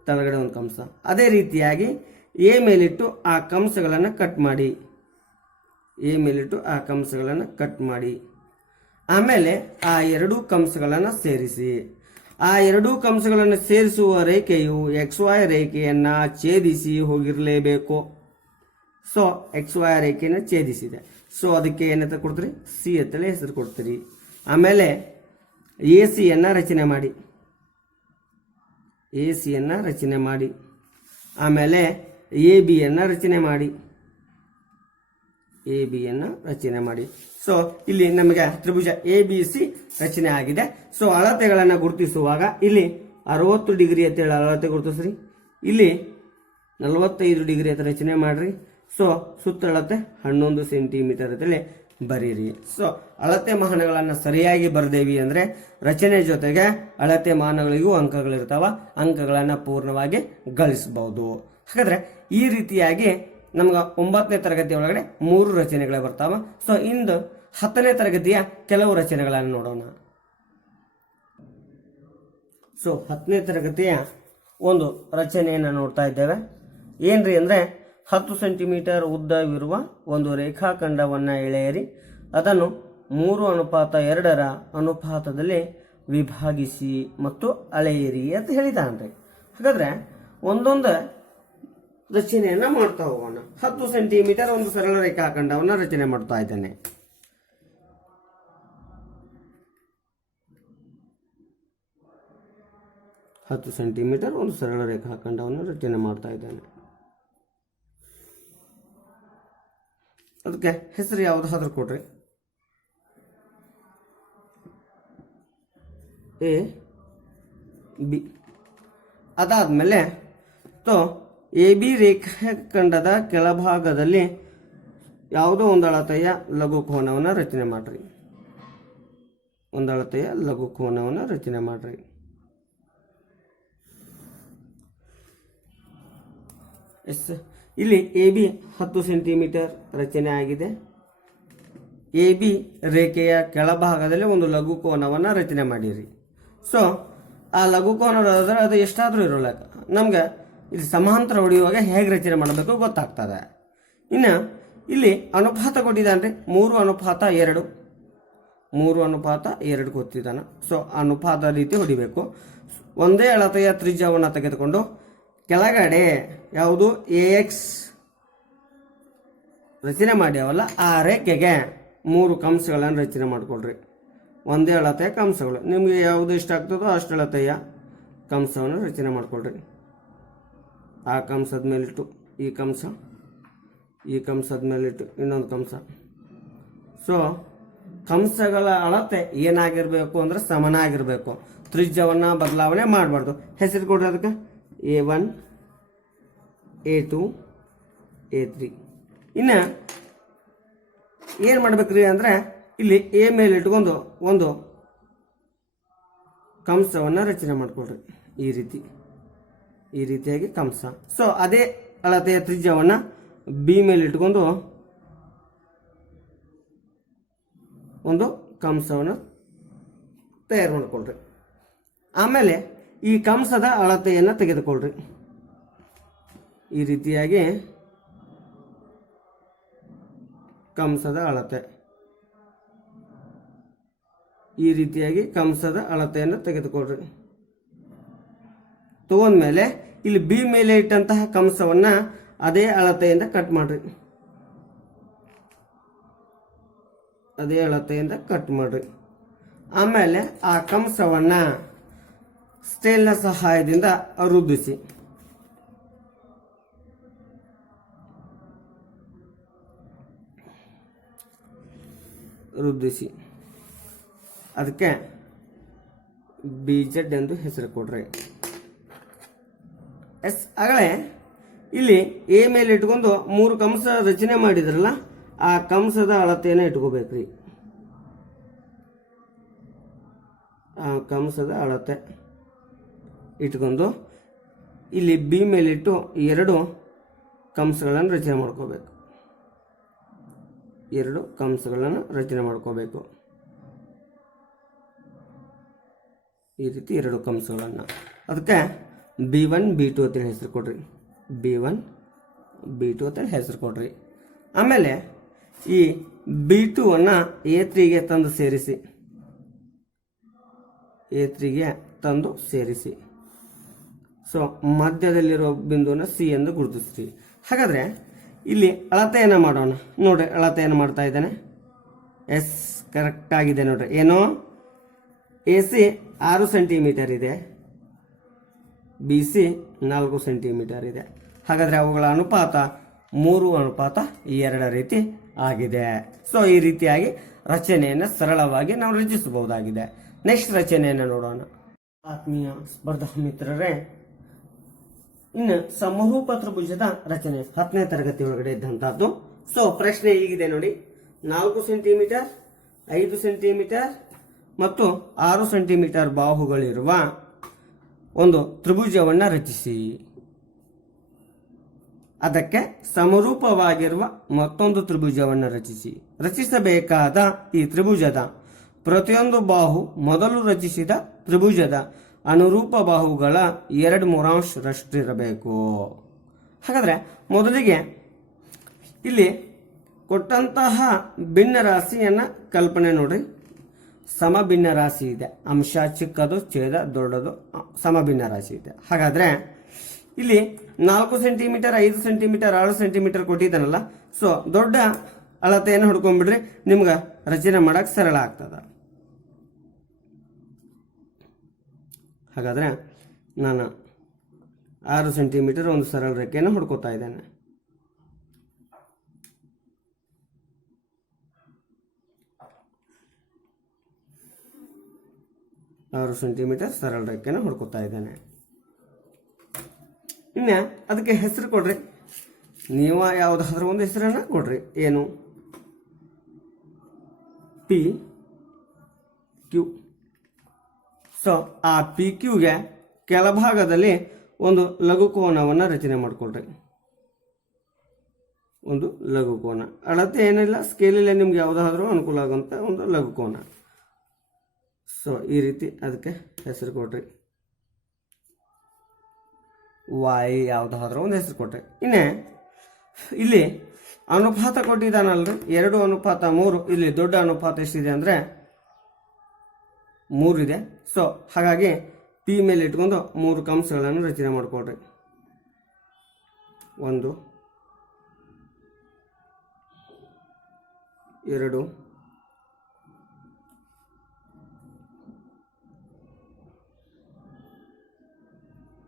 ಕೆಳಗಡೆ ಒಂದು ಕಂಸ. ಅದೇ ರೀತಿಯಾಗಿ ಎ ಮೇಲಿಟ್ಟು ಆ ಕಂಸಗಳನ್ನು ಕಟ್ ಮಾಡಿ. ಎ ಮೇಲಿಟ್ಟು ಆ ಕಂಸಗಳನ್ನು ಕಟ್ ಮಾಡಿ. ಆಮೇಲೆ ಆ 2 ಕಂಸಗಳನ್ನು ಸೇರಿಸಿ. ಆ ಎರಡೂ ಕಂಸಗಳನ್ನು ಸೇರಿಸುವ ರೇಖೆಯು XY ರೇಖೆಯನ್ನ ಛೇದಿಸಿ ಹೋಗಿರಲೇಬೇಕು. ಸೊ XY ರೇಖೆಯನ್ನು ಛೇದಿಸಿದೆ. ಸೊ ಅದಕ್ಕೆ ಏನಂತ ಕೊಡ್ತೀರಿ, ಸಿ ಅಂತಲೇ ಹೆಸರು ಕೊಡ್ತೀರಿ. ಆಮೇಲೆ AC ರಚನೆ ಮಾಡಿ, AC ರಚನೆ ಮಾಡಿ. ಆಮೇಲೆ AB ರಚನೆ ಮಾಡಿ, AB ರಚನೆ ಮಾಡಿ. ಸೊ ಇಲ್ಲಿ ನಮಗೆ ತ್ರಿಭುಜ ABC ರಚನೆ ಆಗಿದೆ. ಸೊ ಅಳತೆಗಳನ್ನು ಗುರುತಿಸುವಾಗ ಇಲ್ಲಿ 60 ಡಿಗ್ರಿ ಅಂತೇಳಿ ಅಳತೆ ಗುರುತಿಸ್ರಿ, ಇಲ್ಲಿ 45 ಡಿಗ್ರಿ ಅಂತ ರಚನೆ ಮಾಡ್ರಿ. ಸೊ ಸುತ್ತಳತೆ 11 ಸೆಂಟಿಮೀಟರ್ ಅಂತೇಳಿ ಬರೀರಿ. ಸೊ ಅಳತೆ ಮಾನಗಳನ್ನು ಸರಿಯಾಗಿ ಬರ್ದೇವಿ ಅಂದ್ರೆ ರಚನೆ ಜೊತೆಗೆ ಅಳತೆ ಮಾನಗಳಿಗೂ ಅಂಕಗಳಿರ್ತಾವ, ಅಂಕಗಳನ್ನು ಪೂರ್ಣವಾಗಿ ಗಳಿಸಬಹುದು. ಹಾಗಾದ್ರೆ ಈ ರೀತಿಯಾಗಿ ನಮ್ಗೆ 9ನೇ ತರಗತಿ ಒಳಗಡೆ 3 ರಚನೆಗಳು ಬರ್ತಾವ. ಸೊ ಇಂದು 10ನೇ ತರಗತಿಯ ಕೆಲವು ರಚನೆಗಳನ್ನು ನೋಡೋಣ. ಸೊ 10ನೇ ತರಗತಿಯ ಒಂದು ರಚನೆಯನ್ನು ನೋಡ್ತಾ ಇದ್ದೇವೆ. ಏನ್ರಿ ಅಂದ್ರೆ 10 ಸೆಂಟಿಮೀಟರ್ ಉದ್ದವಿರುವ ಒಂದು ರೇಖಾಖಂಡವನ್ನು ಎಳೆಯಿರಿ, ಅದನ್ನು 3:2 ಅನುಪಾತದಲ್ಲಿ ವಿಭಾಗಿಸಿ ಮತ್ತು ಅಳೆಯಿರಿ ಅಂತ ಹೇಳಿದಾನ್ರಿ. ಹಾಗಾದ್ರೆ ಒಂದೊಂದು ರಚನೆಯನ್ನ ಮಾಡ್ತಾ ಹೋಗೋಣ. 10 ಸೆಂಟಿಮೀಟರ್ ಒಂದು ಸರಳ ರೇಖಾಖಂಡವನ್ನು ರಚನೆ ಮಾಡ್ತಾ ಇದ್ದೇನೆ. ಹತ್ತು ಸೆಂಟಿಮೀಟರ್ ಒಂದು ಸರಳ ರೇಖಾಖಂಡವನ್ನು ರಚನೆ ಮಾಡ್ತಾ ಇದ್ದೇನೆ. ಅದಕ್ಕೆ ಹೆಸರು ಯಾವುದಾದ್ರೂ ಕೊಡ್ರಿ. AB. ಅದಾದ್ಮೇಲೆ AB ರೇಖಾಖಂಡದ ಕೆಳಭಾಗದಲ್ಲಿ ಯಾವುದೋ ಒಂದು ಅಳತೆಯ ಲಘು ಕೋನವನ್ನು ರಚನೆ ಮಾಡ್ರಿ. ಒಂದು ಅಳತೆಯ ಲಘು ಕೋನವನ್ನು ರಚನೆ ಮಾಡ್ರಿ. ಇಲ್ಲಿ AB 10 ಸೆಂಟಿಮೀಟರ್ ರಚನೆ ಆಗಿದೆ. AB ರೇಖೆಯ ಕೆಳಭಾಗದಲ್ಲಿ ಒಂದು ಲಘು ಕೋನವನ್ನು ರಚನೆ ಮಾಡಿರಿ. ಸೊ ಆ ಲಘು ಕೋನ ಅದು ಎಷ್ಟಾದರೂ ಇರೋಲ್ಲ, ನಮ್ಗೆ ಇಲ್ಲಿ ಸಮಾಂತರ ಹೊಡೆಯುವಾಗ ಹೇಗೆ ರಚನೆ ಮಾಡಬೇಕು ಗೊತ್ತಾಗ್ತದೆ. ಇನ್ನು ಇಲ್ಲಿ ಅನುಪಾತ ಕೊಟ್ಟಿದ್ದಾನೆ 3:2. 3:2 ಕೊಟ್ಟಿದ್ದಾನೆ. ಸೊ ಅನುಪಾತ ರೀತಿ ಹೊಡಿಬೇಕು. ಒಂದೇ ಅಳತೆಯ ತ್ರಿಜ್ಯವನ್ನು ತೆಗೆದುಕೊಂಡು ಕೆಳಗಡೆ ಯಾವುದು AX ರಚನೆ ಮಾಡ್ಯಾವಲ್ಲ ಆ ರೇಖೆಗೆ 3 ಕಂಸಗಳನ್ನು ರಚನೆ ಮಾಡಿಕೊಡ್ರಿ. ಒಂದೇ ಅಳತೆಯ ಕಂಸಗಳು, ನಿಮಗೆ ಯಾವುದು ಇಷ್ಟ ಆಗ್ತದೋ ಅಷ್ಟು ಅಳತೆಯ ಕಂಸವನ್ನು ರಚನೆ ಮಾಡಿಕೊಡ್ರಿ. ಆ ಕಂಸದ ಮೇಲಿಟ್ಟು ಈ ಕಂಸ, ಈ ಕಂಸದ ಮೇಲಿಟ್ಟು ಇನ್ನೊಂದು ಕಂಸ. ಸೊ ಕಂಸಗಳ ಅಳತೆ ಏನಾಗಿರ್ಬೇಕು ಅಂದ್ರೆ ಸಮನಾಗಿರ್ಬೇಕು, ತ್ರಿಜ್ಯವನ್ನು ಬದಲಾವಣೆ ಮಾಡಬಾರ್ದು. ಹೆಸರು ಕೊಡ್ರಿ ಅದಕ್ಕೆ A1 A2 A3. ಇನ್ನು ಏನು ಮಾಡ್ಬೇಕ್ರಿ ಅಂದ್ರೆ ಇಲ್ಲಿ A ಮೇಲೆ ಇಟ್ಕೊಂಡು ಒಂದು ಕಂಸವನ್ನು ರಚನೆ ಮಾಡಿಕೊಡ್ರಿ. ಈ ರೀತಿಯಾಗಿ ಕಂಸ. ಸೊ ಅದೇ ಅಳತೆಯ ತ್ರಿಜ್ಯವನ್ನು B ಮೇಲೆ ಇಟ್ಕೊಂಡು ಒಂದು ಕಂಸವನ್ನು ತಯಾರು ಮಾಡಿಕೊಳ್ರಿ. ಆಮೇಲೆ ಈ ಕಂಸದ ಅಳತೆಯನ್ನು ತೆಗೆದುಕೊಳ್ರಿ. ಈ ರೀತಿಯಾಗಿ ಕಂಸದ ಅಳತೆ, ಈ ರೀತಿಯಾಗಿ ಕಂಸದ ಅಳತೆಯನ್ನು ತೆಗೆದುಕೊಳ್ರಿ. ತಗೊಂಡ್ಮೇಲೆ ಇಲ್ಲಿ B ಮೇಲೆ ಇಟ್ಟಂತಹ ಕಂಸವನ್ನ ಅದೇ ಅಳತೆಯಿಂದ ಕಟ್ ಮಾಡ್ರಿ. ಅದೇ ಅಳತೆಯಿಂದ ಕಟ್ ಮಾಡ್ರಿ. ಆಮೇಲೆ ಆ ಕಂಸವನ್ನ ಸ್ಟೇಲ್ನ ಸಹಾಯದಿಂದ ವೃದ್ಧಿಸಿ. ಅದಕ್ಕೆ BZ ಎಂದು ಹೆಸರು ಕೊಡ್ರಿ. ಆಗಲೇ ಇಲ್ಲಿ A ಮೇಲೆ ಇಟ್ಕೊಂಡು 3 ಕಂಸ ರಚನೆ ಮಾಡಿದ್ರಲ್ಲ ಆ ಕಂಸದ ಅಳತೆಯನ್ನು ಇಟ್ಕೋಬೇಕ್ರಿ. ಆ ಕಂಸದ ಅಳತೆ ಇಟ್ಕೊಂಡು ಇಲ್ಲಿ B ಮೇಲಿಟ್ಟು 2 ಕಂಸಗಳನ್ನು ರಚನೆ ಮಾಡ್ಕೋಬೇಕು. 2 ಕಂಸಗಳನ್ನು ರಚನೆ ಮಾಡ್ಕೋಬೇಕು. ಈ ರೀತಿ 2 ಕಂಸಗಳನ್ನು. ಅದಕ್ಕೆ B1 B2 ಅಂತ ಹೆಸರು ಕೊಡ್ರಿ. B1 B2 ಅಂತ ಹೆಸರು ಕೊಡ್ರಿ. ಆಮೇಲೆ ಈ B2 ಅನ್ನ A3ಗೆ ತಂದು ಸೇರಿಸಿ. A3ಗೆ ತಂದು ಸೇರಿಸಿ. ಸೊ ಮಧ್ಯದಲ್ಲಿರೋ ಬಿಂದುವನ್ನು ಸಿ ಎಂದು ಗುರುತಿಸ್ರಿ. ಹಾಗಾದರೆ ಇಲ್ಲಿ ಅಳತೆಯನ್ನು ಮಾಡೋಣ. ನೋಡ್ರಿ, ಅಳತೆಯನ್ನು ಮಾಡ್ತಾ ಇದ್ದಾನೆ. ಎಸ್, ಕರೆಕ್ಟ್ ಆಗಿದೆ ನೋಡ್ರಿ. ಏನು, ಎ ಸಿ 6 ಸೆಂಟಿಮೀಟರ್ ಇದೆ, ಬಿ ಸಿ 4 ಸೆಂಟಿಮೀಟರ್ ಇದೆ. ಹಾಗಾದರೆ ಅವುಗಳ ಅನುಪಾತ 3:2 ರೀತಿ ಆಗಿದೆ. ಸೊ ಈ ರೀತಿಯಾಗಿ ರಚನೆಯನ್ನು ಸರಳವಾಗಿ ನಾವು ರಚಿಸಬಹುದಾಗಿದೆ. ನೆಕ್ಸ್ಟ್ ರಚನೆಯನ್ನು ನೋಡೋಣ. ಆತ್ಮೀಯ ಸ್ಪರ್ಧಾ ಮಿತ್ರರೇ, ಇನ್ನು ಸಮರೂಪ ತ್ರಿಭುಜದ ರಚನೆ 10ನೇ ತರಗತಿ ಒಳಗಡೆ ಇದ್ದಂತಹದ್ದು. ಸೊ ಪ್ರಶ್ನೆ ಹೀಗಿದೆ ನೋಡಿ. 4 ಸೆಂಟಿಮೀಟರ್, 5 ಸೆಂಟಿಮೀಟರ್ ಮತ್ತು 6 ಸೆಂಟಿಮೀಟರ್ ಬಾಹುಗಳಿರುವ ಒಂದು ತ್ರಿಭುಜವನ್ನು ರಚಿಸಿ. ಅದಕ್ಕೆ ಸಮರೂಪವಾಗಿರುವ ಮತ್ತೊಂದು ತ್ರಿಭುಜವನ್ನು ರಚಿಸಿ. ರಚಿಸಬೇಕಾದ ಈ ತ್ರಿಭುಜದ ಪ್ರತಿಯೊಂದು ಬಾಹು ಮೊದಲು ರಚಿಸಿದ ತ್ರಿಭುಜದ ಅನುರೂಪ ಬಾಹುಗಳ 2/3ರಷ್ಟಿರಬೇಕು. ಹಾಗಾದ್ರೆ ಮೊದಲಿಗೆ ಇಲ್ಲಿ ಕೊಟ್ಟಂತಹ ಭಿನ್ನ ರಾಶಿಯನ್ನ ಕಲ್ಪನೆ ನೋಡ್ರಿ. ಸಮಭಿನ್ನ ರಾಶಿ ಇದೆ, ಅಂಶ ಚಿಕ್ಕದು, ಛೇದ ದೊಡ್ಡದು, ಸಮಭಿನ್ನ ರಾಶಿ ಇದೆ. ಹಾಗಾದ್ರೆ ಇಲ್ಲಿ 4 ಸೆಂಟಿಮೀಟರ್, 5 ಸೆಂಟಿಮೀಟರ್, 6 ಸೆಂಟಿಮೀಟರ್ ಕೊಟ್ಟಿದ್ದಾನಲ್ಲ. ಸೊ ದೊಡ್ಡ ಅಳತೆಯನ್ನು ಹುಡ್ಕೊಂಡ್ಬಿಡ್ರಿ, ನಿಮ್ಗೆ ರಚನೆ ಮಾಡಕ್ ಸರಳ ಆಗ್ತದ. ಹಾಗಾದ್ರೆ ನಾನು 6 ಸೆಂಟಿಮೀಟರ್ ಒಂದು ಸರಳ ರೇಖೆಯನ್ನು ಹುಡ್ಕೋತಾ ಇದ್ದೇನೆ. ಆರು ಸೆಂಟಿಮೀಟರ್ ಸರಳ ರೇಖೆಯನ್ನು ಹುಡ್ಕೋತಾ ಇದ್ದೇನೆ. ಇನ್ನು ಅದಕ್ಕೆ ಹೆಸರು ಕೊಡ್ರಿ. ನೀವು ಯಾವುದಾದ್ರೂ ಒಂದು ಹೆಸರನ್ನ ಕೊಡ್ರಿ. ಏನು, ಪಿ ಕ್ಯೂ. ಸೊ ಆ ಪಿ ಕ್ಯೂಗೆ ಕೆಳಭಾಗದಲ್ಲಿ ಒಂದು ಲಘುಕೋನವನ್ನು ರಚನೆ ಮಾಡಿಕೊಡ್ರಿ. ಒಂದು ಲಘುಕೋನ, ಅಳತೆ ಏನಿಲ್ಲ, ಸ್ಕೇಲಲ್ಲಿ ನಿಮ್ಗೆ ಯಾವುದಾದ್ರೂ ಅನುಕೂಲ ಆಗುವಂಥ ಒಂದು ಲಘುಕೋನ. ಸೊ ಈ ರೀತಿ ಅದಕ್ಕೆ ಹೆಸರು ಕೊಡ್ರಿ. ವಾಯ್ ಯಾವುದಾದ್ರೂ ಒಂದು ಹೆಸರು ಕೊಟ್ರಿ. ಇನ್ನೇ ಇಲ್ಲಿ ಅನುಪಾತ ಕೊಟ್ಟಿದ್ದಾನಲ್ರಿ, 2:3. ಇಲ್ಲಿ ದೊಡ್ಡ ಅನುಪಾತ ಎಷ್ಟಿದೆ ಅಂದರೆ 3 ಇದೆ. ಸೊ ಹಾಗಾಗಿ ಪಿ ಮೇಲೆ ಇಟ್ಕೊಂಡು 3 ಕಂಸಗಳನ್ನು ರಚನೆ ಮಾಡಿಕೊಡ್ರಿ. 1, 2,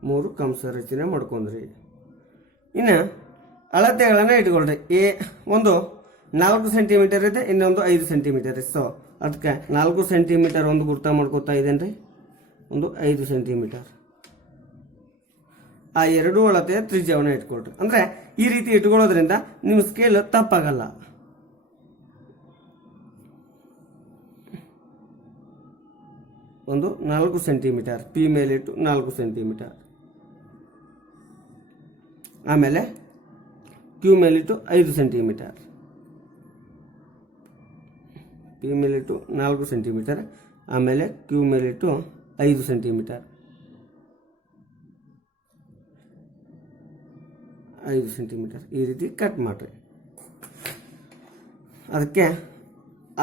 3 ಕಂಸ ರಚನೆ ಮಾಡ್ಕೊಂಡ್ರಿ. ಇನ್ನು ಅಳತೆಗಳನ್ನು ಇಟ್ಕೊಳ್ರಿ. ಒಂದು 4 ಸೆಂಟಿಮೀಟರ್ ಇದೆ, ಇನ್ನೊಂದು 5 ಸೆಂಟಿಮೀಟರ್ ಇದೆ. ಸೊ ಅದಕ್ಕೆ 4 ಸೆಂಟಿಮೀಟರ್ ಒಂದು ಗುರ್ತ ಮಾಡ್ಕೋತಾ ಇದ್ದೇನೆ ರೀ, ಒಂದು 5 ಸೆಂಟಿಮೀಟರ್. ಆ 2 ಅಳತೆಯ ತ್ರಿಜ್ಯವನ್ನು ಇಟ್ಕೊಳ್ರಿ. ಅಂದರೆ ಈ ರೀತಿ ಇಟ್ಕೊಳ್ಳೋದ್ರಿಂದ ನಿಮ್ಮ ಸ್ಕೇಲ್ ತಪ್ಪಾಗಲ್ಲ. ಒಂದು 4 ಸೆಂಟಿಮೀಟರ್, ಪಿ ಮೇಲಿಟ್ಟು 4 ಸೆಂಟಿಮೀಟರ್. ಆಮೇಲೆ ಕ್ಯೂ ಮೇಲಿಟ್ಟು 5 ಸೆಂಟಿಮೀಟರ್. ಪಿ ಮೇಲಿಟ್ಟು 4 ಸೆಂಟಿಮೀಟರ್, ಆಮೇಲೆ ಕ್ಯೂ ಮೇಲಿಟ್ಟು 5 ಸೆಂಟಿಮೀಟರ್. 5 ಸೆಂಟಿಮೀಟರ್ ಈ ರೀತಿ ಕಟ್ ಮಾಡ್ರಿ. ಅದಕ್ಕೆ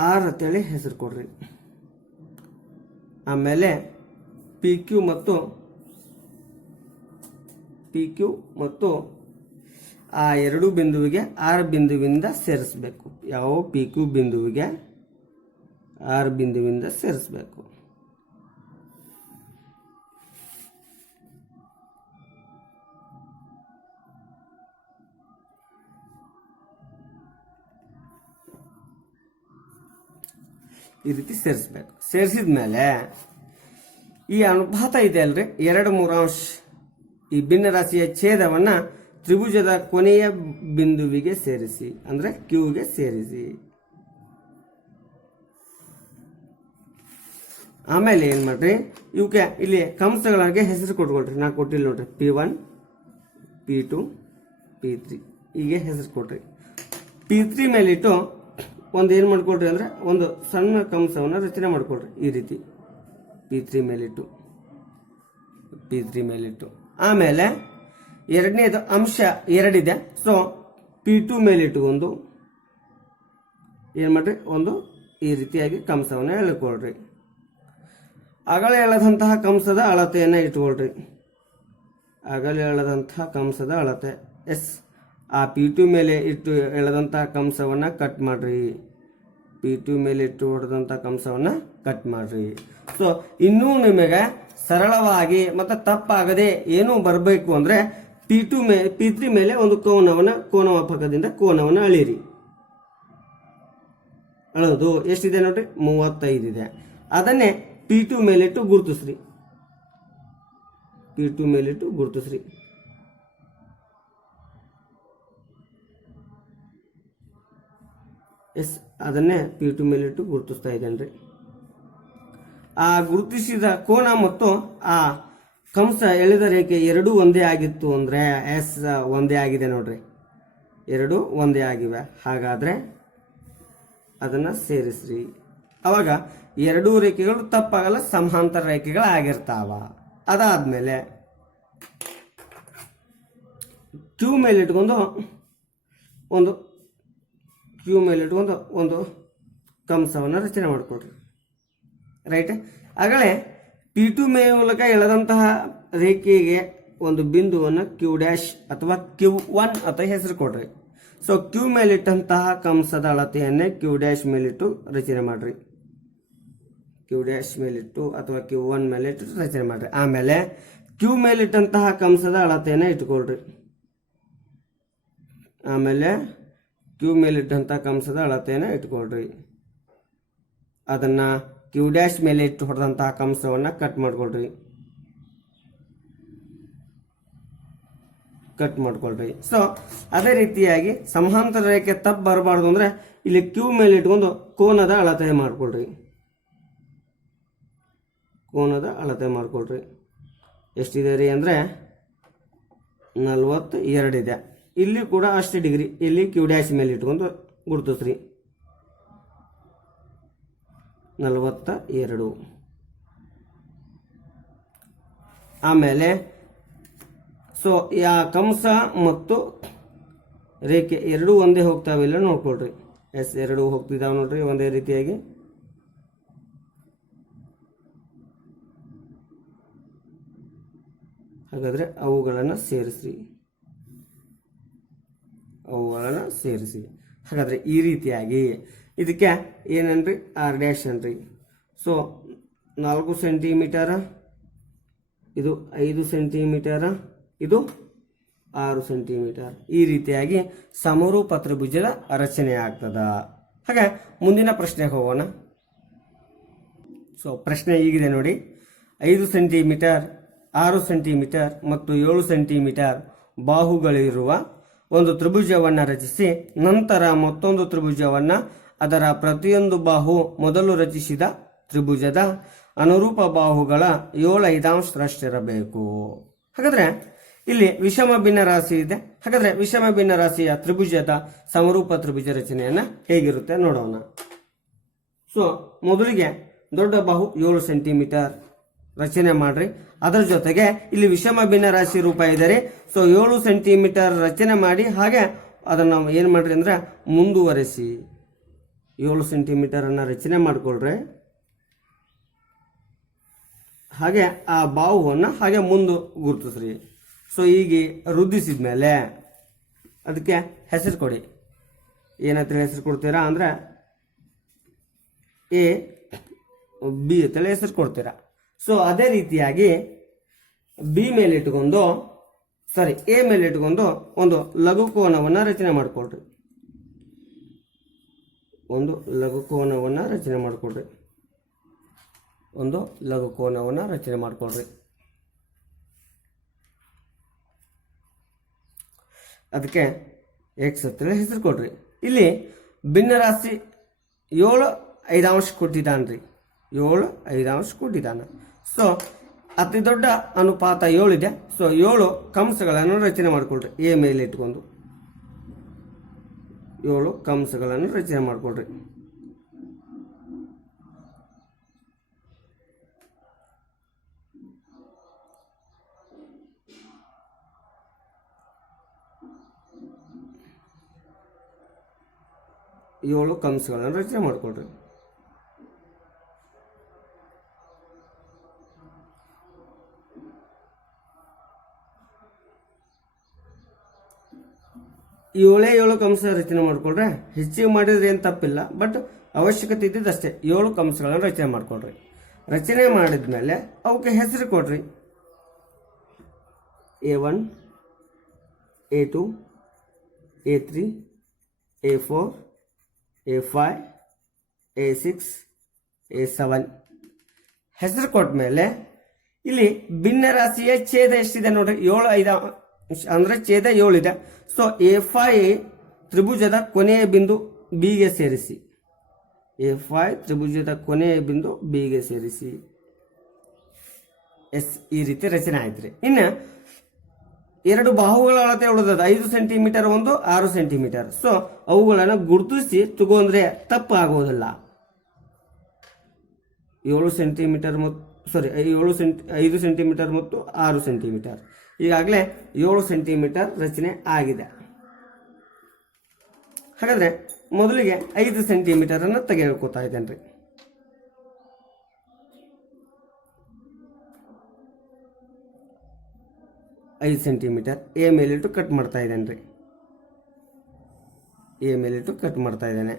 ಆರ್ ಅಂತೇಳಿ ಹೆಸರು ಕೊಡ್ರಿ. ಆಮೇಲೆ ಪಿ ಕ್ಯೂ ಮತ್ತು ಆ 2 ಬಿಂದುವಿಗೆ ಆರ್ ಬಿಂದುವಿಂದ ಸೇರಿಸಬೇಕು. ಯಾವ ಪಿ ಕ್ಯೂ ಬಿಂದುವಿಗೆ ಆರ್ ಬಿಂದುವಿಂದ ಸೇರಿಸಬೇಕು. ಈ ರೀತಿ ಸೇರಿಸಬೇಕು. ಸೇರಿಸಿದ ಮೇಲೆ ಈ ಅನುಪಾತ ಇದೆ ಅಲ್ರಿ, 2/3 ಈ ಭಿನ್ನ ರಾಶಿಯ ಛೇದವನ್ನ ತ್ರಿಭುಜದ ಕೊನೆಯ ಬಿಂದುವಿಗೆ ಸೇರಿಸಿ, ಅಂದ್ರೆ ಕ್ಯೂಗೆ ಸೇರಿಸಿ. ಆಮೇಲೆ ಏನ್ ಮಾಡ್ರಿ, ಇವಕ್ಕೆ ಇಲ್ಲಿ ಕಂಸಗಳಿಗೆ ಹೆಸರು ಕೊಟ್ಕೊಳ್ರಿ. ನಾ ಕೊಟ್ಟಿಲ್ಲ ನೋಡ್ರಿ, P1, P2, P3 ಹೀಗೆ ಹೆಸರು ಕೊಟ್ರಿ. P3 ಮೇಲಿಟ್ಟು ಒಂದು ಏನು ಮಾಡ್ಕೊಳ್ರಿ ಅಂದ್ರೆ ಒಂದು ಸಣ್ಣ ಕಂಸವನ್ನು ರಚನೆ ಮಾಡ್ಕೊಳ್ರಿ. ಈ ರೀತಿ P3 ಮೇಲಿಟ್ಟು ಆಮೇಲೆ ಎರಡನೇದು ಅಂಶ 2 ಇದೆ. ಸೊ P2 ಮೇಲಿಟ್ಟು ಒಂದು ಏನು ಮಾಡ್ರಿ, ಒಂದು ಈ ರೀತಿಯಾಗಿ ಕಂಸವನ್ನು ಎಳ್ಕೊಳ್ರಿ. ಅಗಲ ಎಳೆದಂತಹ ಕಂಸದ ಅಳತೆಯನ್ನು ಇಟ್ಕೊಳ್ರಿ. ಅಗಲ ಎಳೆದಂತಹ ಕಂಸದ ಅಳತೆ ಎಸ್. ಆ P2 ಮೇಲೆ ಇಟ್ಟು ಎಳೆದಂತಹ ಕಂಸವನ್ನು ಕಟ್ ಮಾಡಿರಿ. P2 ಮೇಲೆ ಇಟ್ಟು ಹೊಡೆದಂಥ ಕಂಸವನ್ನು ಕಟ್ ಮಾಡಿರಿ. ಸೊ ಇನ್ನೂ ನಿಮಗೆ ಸರಳವಾಗಿ ಮತ್ತು ತಪ್ಪಾಗದೆ ಏನು ಬರಬೇಕು ಅಂದರೆ P3 ಮೇಲೆ ಒಂದು ಕೋನಮಾಪಕದಿಂದ ಕೋನವನ್ನು ಅಳಿರಿ. ಅಳೋದು ಎಷ್ಟಿದೆ ನೋಡ್ರಿ, 35 ಇದೆ. ಅದನ್ನೇ P2 ಮೇಲಿಟ್ಟು ಗುರುತಿಸ್ರಿ. P2 ಮೇಲಿಟ್ಟು ಗುರುತಿಸ್ರಿ. ಎಸ್, ಅದನ್ನೇ P2 ಮೇಲಿಟ್ಟು ಗುರುತಿಸ್ತಾ ಇದ್ದೇನೆ. ಆ ಗುರುತಿಸಿದ ಕೋನ ಮತ್ತು ಆ ಕಂಸ ಎಳೆದ ರೇಖೆ ಎರಡೂ ಒಂದೇ ಆಗಿತ್ತು ಅಂದರೆ ಎಸ್ ಒಂದೇ ಆಗಿದೆ ನೋಡ್ರಿ, ಎರಡೂ ಒಂದೇ ಆಗಿವೆ. ಹಾಗಾದರೆ ಅದನ್ನು ಸೇರಿಸ್ರಿ. ಅವಾಗ ಎರಡೂ ರೇಖೆಗಳು ತಪ್ಪಾಗಲ್ಲ, ಸಮಾಂತರ ರೇಖೆಗಳು ಆಗಿರ್ತಾವ. ಅದಾದಮೇಲೆ ಕ್ಯೂ ಮೇಲೆ ಇಟ್ಕೊಂಡು ಒಂದು ಕಂಸವನ್ನು ರಚನೆ ಮಾಡಿಕೊಡ್ರಿ. ರೈಟ್. ಆಗಲೇ P2 ಮೂಲಕ ಎಳೆದಂತಹ ರೇಖೆಗೆ ಒಂದು ಬಿಂದುವನ್ನು Q' ಅಥವಾ Q1 ಅಂತ ಹೆಸರು ಕೊಡ್ರಿ. ಸೊ ಕ್ಯೂ ಮೇಲಿಟ್ಟಂತಹ ಕಂಸದ ಅಳತೆಯನ್ನೇ Q' ಮೇಲಿಟ್ಟು ರಚನೆ ಮಾಡ್ರಿ. Q' ಮೇಲಿಟ್ಟು ಅಥವಾ Q1 ಮೇಲಿಟ್ಟು ರಚನೆ ಮಾಡ್ರಿ. ಆಮೇಲೆ ಕ್ಯೂ ಮೇಲಿಟ್ಟಂತಹ ಕಂಸದ ಅಳತೆಯನ್ನು ಇಟ್ಕೊಳ್ರಿ. ಅದನ್ನು Q' ಮೇಲೆ ಇಟ್ಟು ಹೊಡೆದಂತಹ ಕಂಸವನ್ನು ಕಟ್ ಮಾಡ್ಕೊಳ್ರಿ. ಸೊ ಅದೇ ರೀತಿಯಾಗಿ ಸಮಾಂತರ ರೇಖೆ ತಪ್ಪು ಬರಬಾರ್ದು ಅಂದರೆ ಇಲ್ಲಿ ಕ್ಯೂ ಮೇಲೆ ಇಟ್ಕೊಂಡು ಕೋನದ ಅಳತೆ ಮಾಡ್ಕೊಳ್ರಿ. ಎಷ್ಟಿದೆ ರೀ ಅಂದರೆ 42 ಇದೆ. ಇಲ್ಲಿ ಕೂಡ ಅಷ್ಟು ಡಿಗ್ರಿ. ಇಲ್ಲಿ Q' ಮೇಲೆ ಇಟ್ಕೊಂಡು ಗುರುತಿಸ್ರಿ. 42. ಆಮೇಲೆ ಸೊ ಯಾ ಕಂಸ ಮತ್ತು ರೇಖೆ ಎರಡೂ ಒಂದೇ ಹೋಗ್ತಾವಿಲ್ಲ ನೋಡ್ಕೊಳ್ರಿ. ಎಸ್, ಎರಡೂ ಹೋಗ್ತಿದ್ದಾವೆ ನೋಡ್ರಿ ಒಂದೇ ರೀತಿಯಾಗಿ. ಹಾಗಾದರೆ ಅವುಗಳನ್ನು ಸೇರಿಸಿ. ಹಾಗಾದರೆ ಈ ರೀತಿಯಾಗಿ ಇದಕ್ಕೆ ಏನನ್ರಿ R' ಅನ್ರಿ. ಸೊ 4 ಸೆಂಟಿಮೀಟರ್, ಇದು 5 ಸೆಂಟಿಮೀಟರ್, ಇದು 6 ಸೆಂಟಿಮೀಟರ್. ಈ ರೀತಿಯಾಗಿ ಸಮರೂಪ ತ್ರಿಭುಜದ ರಚನೆ ಆಗ್ತದ. ಹಾಗೆ ಮುಂದಿನ ಪ್ರಶ್ನೆಗೆ ಹೋಗೋಣ. ಸೊ ಪ್ರಶ್ನೆ ಹೀಗಿದೆ ನೋಡಿ. 5 ಸೆಂಟಿಮೀಟರ್, 6 ಸೆಂಟಿಮೀಟರ್ ಮತ್ತು 7 ಸೆಂಟಿಮೀಟರ್ ಬಾಹುಗಳಿರುವ ಒಂದು ತ್ರಿಭುಜವನ್ನು ರಚಿಸಿ ನಂತರ ಮತ್ತೊಂದು ತ್ರಿಭುಜವನ್ನು ಅದರ ಪ್ರತಿಯೊಂದು ಬಾಹು ಮೊದಲು ರಚಿಸಿದ ತ್ರಿಭುಜದ ಅನುರೂಪ ಬಾಹುಗಳ 7/5ರಷ್ಟಿರಬೇಕು. ಹಾಗಾದ್ರೆ ಇಲ್ಲಿ ವಿಷಮ ಭಿನ್ನ ರಾಶಿ ಇದೆ. ಹಾಗಾದ್ರೆ ವಿಷಮ ಭಿನ್ನ ರಾಶಿಯ ತ್ರಿಭುಜದ ಸಮರೂಪ ತ್ರಿಭುಜ ರಚನೆಯನ್ನ ಹೇಗಿರುತ್ತೆ ನೋಡೋಣ. ಸೊ ಮೊದಲಿಗೆ ದೊಡ್ಡ ಬಾಹು 7 ಸೆಂಟಿಮೀಟರ್ ರಚನೆ ಮಾಡ್ರಿ. ಅದರ ಜೊತೆಗೆ ಇಲ್ಲಿ ವಿಷಮ ಭಿನ್ನ ರಾಶಿ ರೂಪ ಇದೆ. ಸೊ 7 ಸೆಂಟಿಮೀಟರ್ ರಚನೆ ಮಾಡಿ ಹಾಗೆ ಅದನ್ನು ಏನು ಮಾಡ್ರಿ ಅಂದ್ರೆ ಮುಂದುವರೆಸಿ 7 ಸೆಂಟಿಮೀಟರ್ ಅನ್ನ ರಚನೆ ಮಾಡಿಕೊಳ್ರಿ. ಹಾಗೆ ಆ ಬಾಹುವನ್ನು ಹಾಗೆ ಮುಂದೆ ಗುರುತಿಸ್ರಿ. ಸೊ ಹೀಗೆ ವೃದ್ಧಿಸಿದ ಮೇಲೆ ಅದಕ್ಕೆ ಹೆಸರು ಕೊಡಿ. ಏನಂತ ಹೆಸರು ಕೊಡ್ತೀರಾ ಅಂದರೆ A, B ಅಂತೇಳಿ ಹೆಸರು ಕೊಡ್ತೀರಾ. ಸೊ ಅದೇ ರೀತಿಯಾಗಿ A ಮೇಲೆ ಇಟ್ಕೊಂಡು ಒಂದು ಲಘುಕೋನವನ್ನು ರಚನೆ ಮಾಡಿಕೊಳ್ರಿ. ಒಂದು ಲಘುಕೋನವನ್ನು ರಚನೆ ಮಾಡಿಕೊಳ್ರಿ. ಅದಕ್ಕೆ X ಅಂತೇಳಿ ಹೆಸರು ಕೊಡ್ರಿ. ಇಲ್ಲಿ ಭಿನ್ನರಾಶಿ 7/5 ಕೊಟ್ಟಿದ್ದಾನ್ರಿ. 7/5 ಕೊಟ್ಟಿದ್ದಾನೆ. ಸೊ ಅತಿ ದೊಡ್ಡ ಅನುಪಾತ 7 ಇದೆ. ಸೊ 7 ಕಂಸಗಳನ್ನು ರಚನೆ ಮಾಡಿಕೊಳ್ರಿ. A ಮೇಲೆ ಇಟ್ಕೊಂಡು 7 ಕಂಸಗಳನ್ನು ರಚನೆ ಮಾಡಿಕೊಳ್ರಿ. ಏಳು ಕಂಸ ರಚನೆ ಮಾಡ್ಕೊಳ್ರೆ. ಹೆಚ್ಚಿಗೆ ಮಾಡಿದ್ರೆ ಏನು ತಪ್ಪಿಲ್ಲ, ಬಟ್ ಅವಶ್ಯಕತೆ ಇದ್ದಿದ್ದಷ್ಟೇ 7 ಕಂಸಗಳನ್ನು ರಚನೆ ಮಾಡ್ಕೊಳ್ರಿ. ರಚನೆ ಮಾಡಿದ್ಮೇಲೆ ಅವಕ್ಕೆ ಹೆಸರು ಕೊಡ್ರಿ. A1, A2, A3, A4, A5, A6, A7 ಹೆಸರು ಕೊಟ್ಟ ಮೇಲೆ ಇಲ್ಲಿ ಭಿನ್ನ ರಾಶಿಯ ಛೇದ ಎಷ್ಟಿದೆ ನೋಡ್ರಿ, 7 5 ಅಂದ್ರೆ ಛೇದ 7 ಇದೆ. ಸೊ A5 ತ್ರಿಭುಜದ ಕೊನೆಯ ಬಿಂದು ಬಿಗೆ ಸೇರಿಸಿ. A5 ತ್ರಿಭುಜದ ಕೊನೆಯ ಬಿಂದು ಬಿಗೆ ಸೇರಿಸಿ. ಈ ರೀತಿ ರಚನೆ ಆಯ್ತ್ರಿ. ಇನ್ನು 2 ಬಾಹುಗಳ ಅಳತೆ ಉಳಿದದ 5 ಸೆಂಟಿಮೀಟರ್, ಒಂದು 6 ಸೆಂಟಿಮೀಟರ್. ಸೊ ಅವುಗಳನ್ನು ಗುರುತಿಸಿ ತಗೊಂಡ್ರೆ ತಪ್ಪು ಆಗೋದಿಲ್ಲ. 7 ಸೆಂಟಿಮೀಟರ್ ಮತ್ತು 5 ಸೆಂಟಿಮೀಟರ್ ಮತ್ತು 6 ಸೆಂಟಿಮೀಟರ್. ಈಗಾಗಲೇ 7 ಸೆಂಟಿಮೀಟರ್ ರಚನೆ ಆಗಿದೆ. ಹಾಗಾದ್ರೆ ಮೊದಲಿಗೆ 5 ಸೆಂಟಿಮೀಟರ್ ಅನ್ನು ತೆಗೆದುಕೊತಾ ಇದ್ದೇನೆ. 5 ಸೆಂಟಿಮೀಟರ್ ಎ ಮೇಲಿಟ್ಟು ಕಟ್ ಮಾಡ್ತಾ ಇದ್ದೇನೆ. ಎ ಮೇಲಿಟ್ಟು ಕಟ್ ಮಾಡ್ತಾ ಇದ್ದೇನೆ.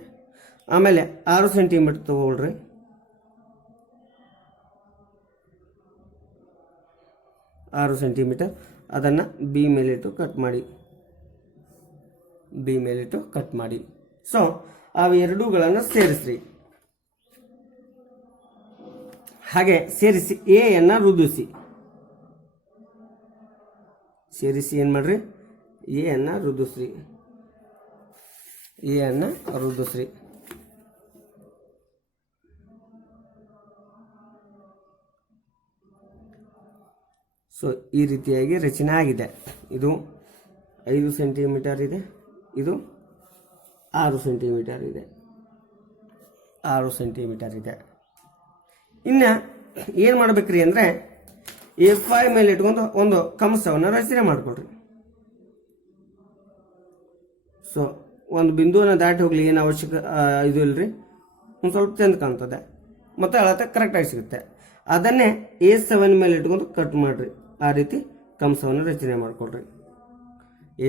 ಆಮೇಲೆ 6 ಸೆಂಟಿಮೀಟರ್ ತಗೊಳ್ರಿ. 6 ಸೆಂಟಿಮೀಟರ್ ಅದನ್ನು ಬಿ ಮೇಲಿಟ್ಟು ಕಟ್ ಮಾಡಿ. ಬಿ ಮೇಲಿಟ್ಟು ಕಟ್ ಮಾಡಿ. ಸೊ ಅವು ಎರಡೂಗಳನ್ನು ಸೇರಿಸ್ರಿ. ಹಾಗೆ ಸೇರಿಸಿ ಎ ಅನ್ನು ರುದಿಸಿ. ಸೇರಿಸಿ ಏನು ಮಾಡ್ರಿ, ಎ ಅನ್ನು ರುದಿಸ್ರಿ. ಎ ಅನ್ನು ರುದಿಸ್ರಿ. ಸೊ ಈ ರೀತಿಯಾಗಿ ರಚನೆ ಆಗಿದೆ. ಇದು 5 ಸೆಂಟಿಮೀಟರ್ ಇದೆ, ಇದು 6 ಸೆಂಟಿಮೀಟರ್ ಇದೆ, 6 ಸೆಂಟಿಮೀಟರ್ ಇದೆ. ಇನ್ನು ಏನು ಮಾಡ್ಬೇಕ್ರಿ ಅಂದರೆ A5 ಮೇಲೆ ಇಟ್ಕೊಂಡು ಒಂದು ಕಂಸವನ್ನು ರಚನೆ ಮಾಡಿಕೊಡ್ರಿ. ಸೊ ಒಂದು ಬಿಂದುವನ್ನು ದಾಟಿ ಹೋಗ್ಲಿ, ಏನು ಅವಶ್ಯಕ ಇದು ಇಲ್ರಿ, ಒಂದು ಸ್ವಲ್ಪ ಚಂದ ಕಾಣ್ತದೆ ಮತ್ತು ಅಳತೆ ಕರೆಕ್ಟಾಗಿ ಸಿಗುತ್ತೆ. ಅದನ್ನೇ A7 ಮೇಲೆ ಇಟ್ಕೊಂಡು ಕಟ್ ಮಾಡಿರಿ. ಆ ರೀತಿ ಕಂಸವನ್ನು ರಚನೆ ಮಾಡಿಕೊಡ್ರಿ.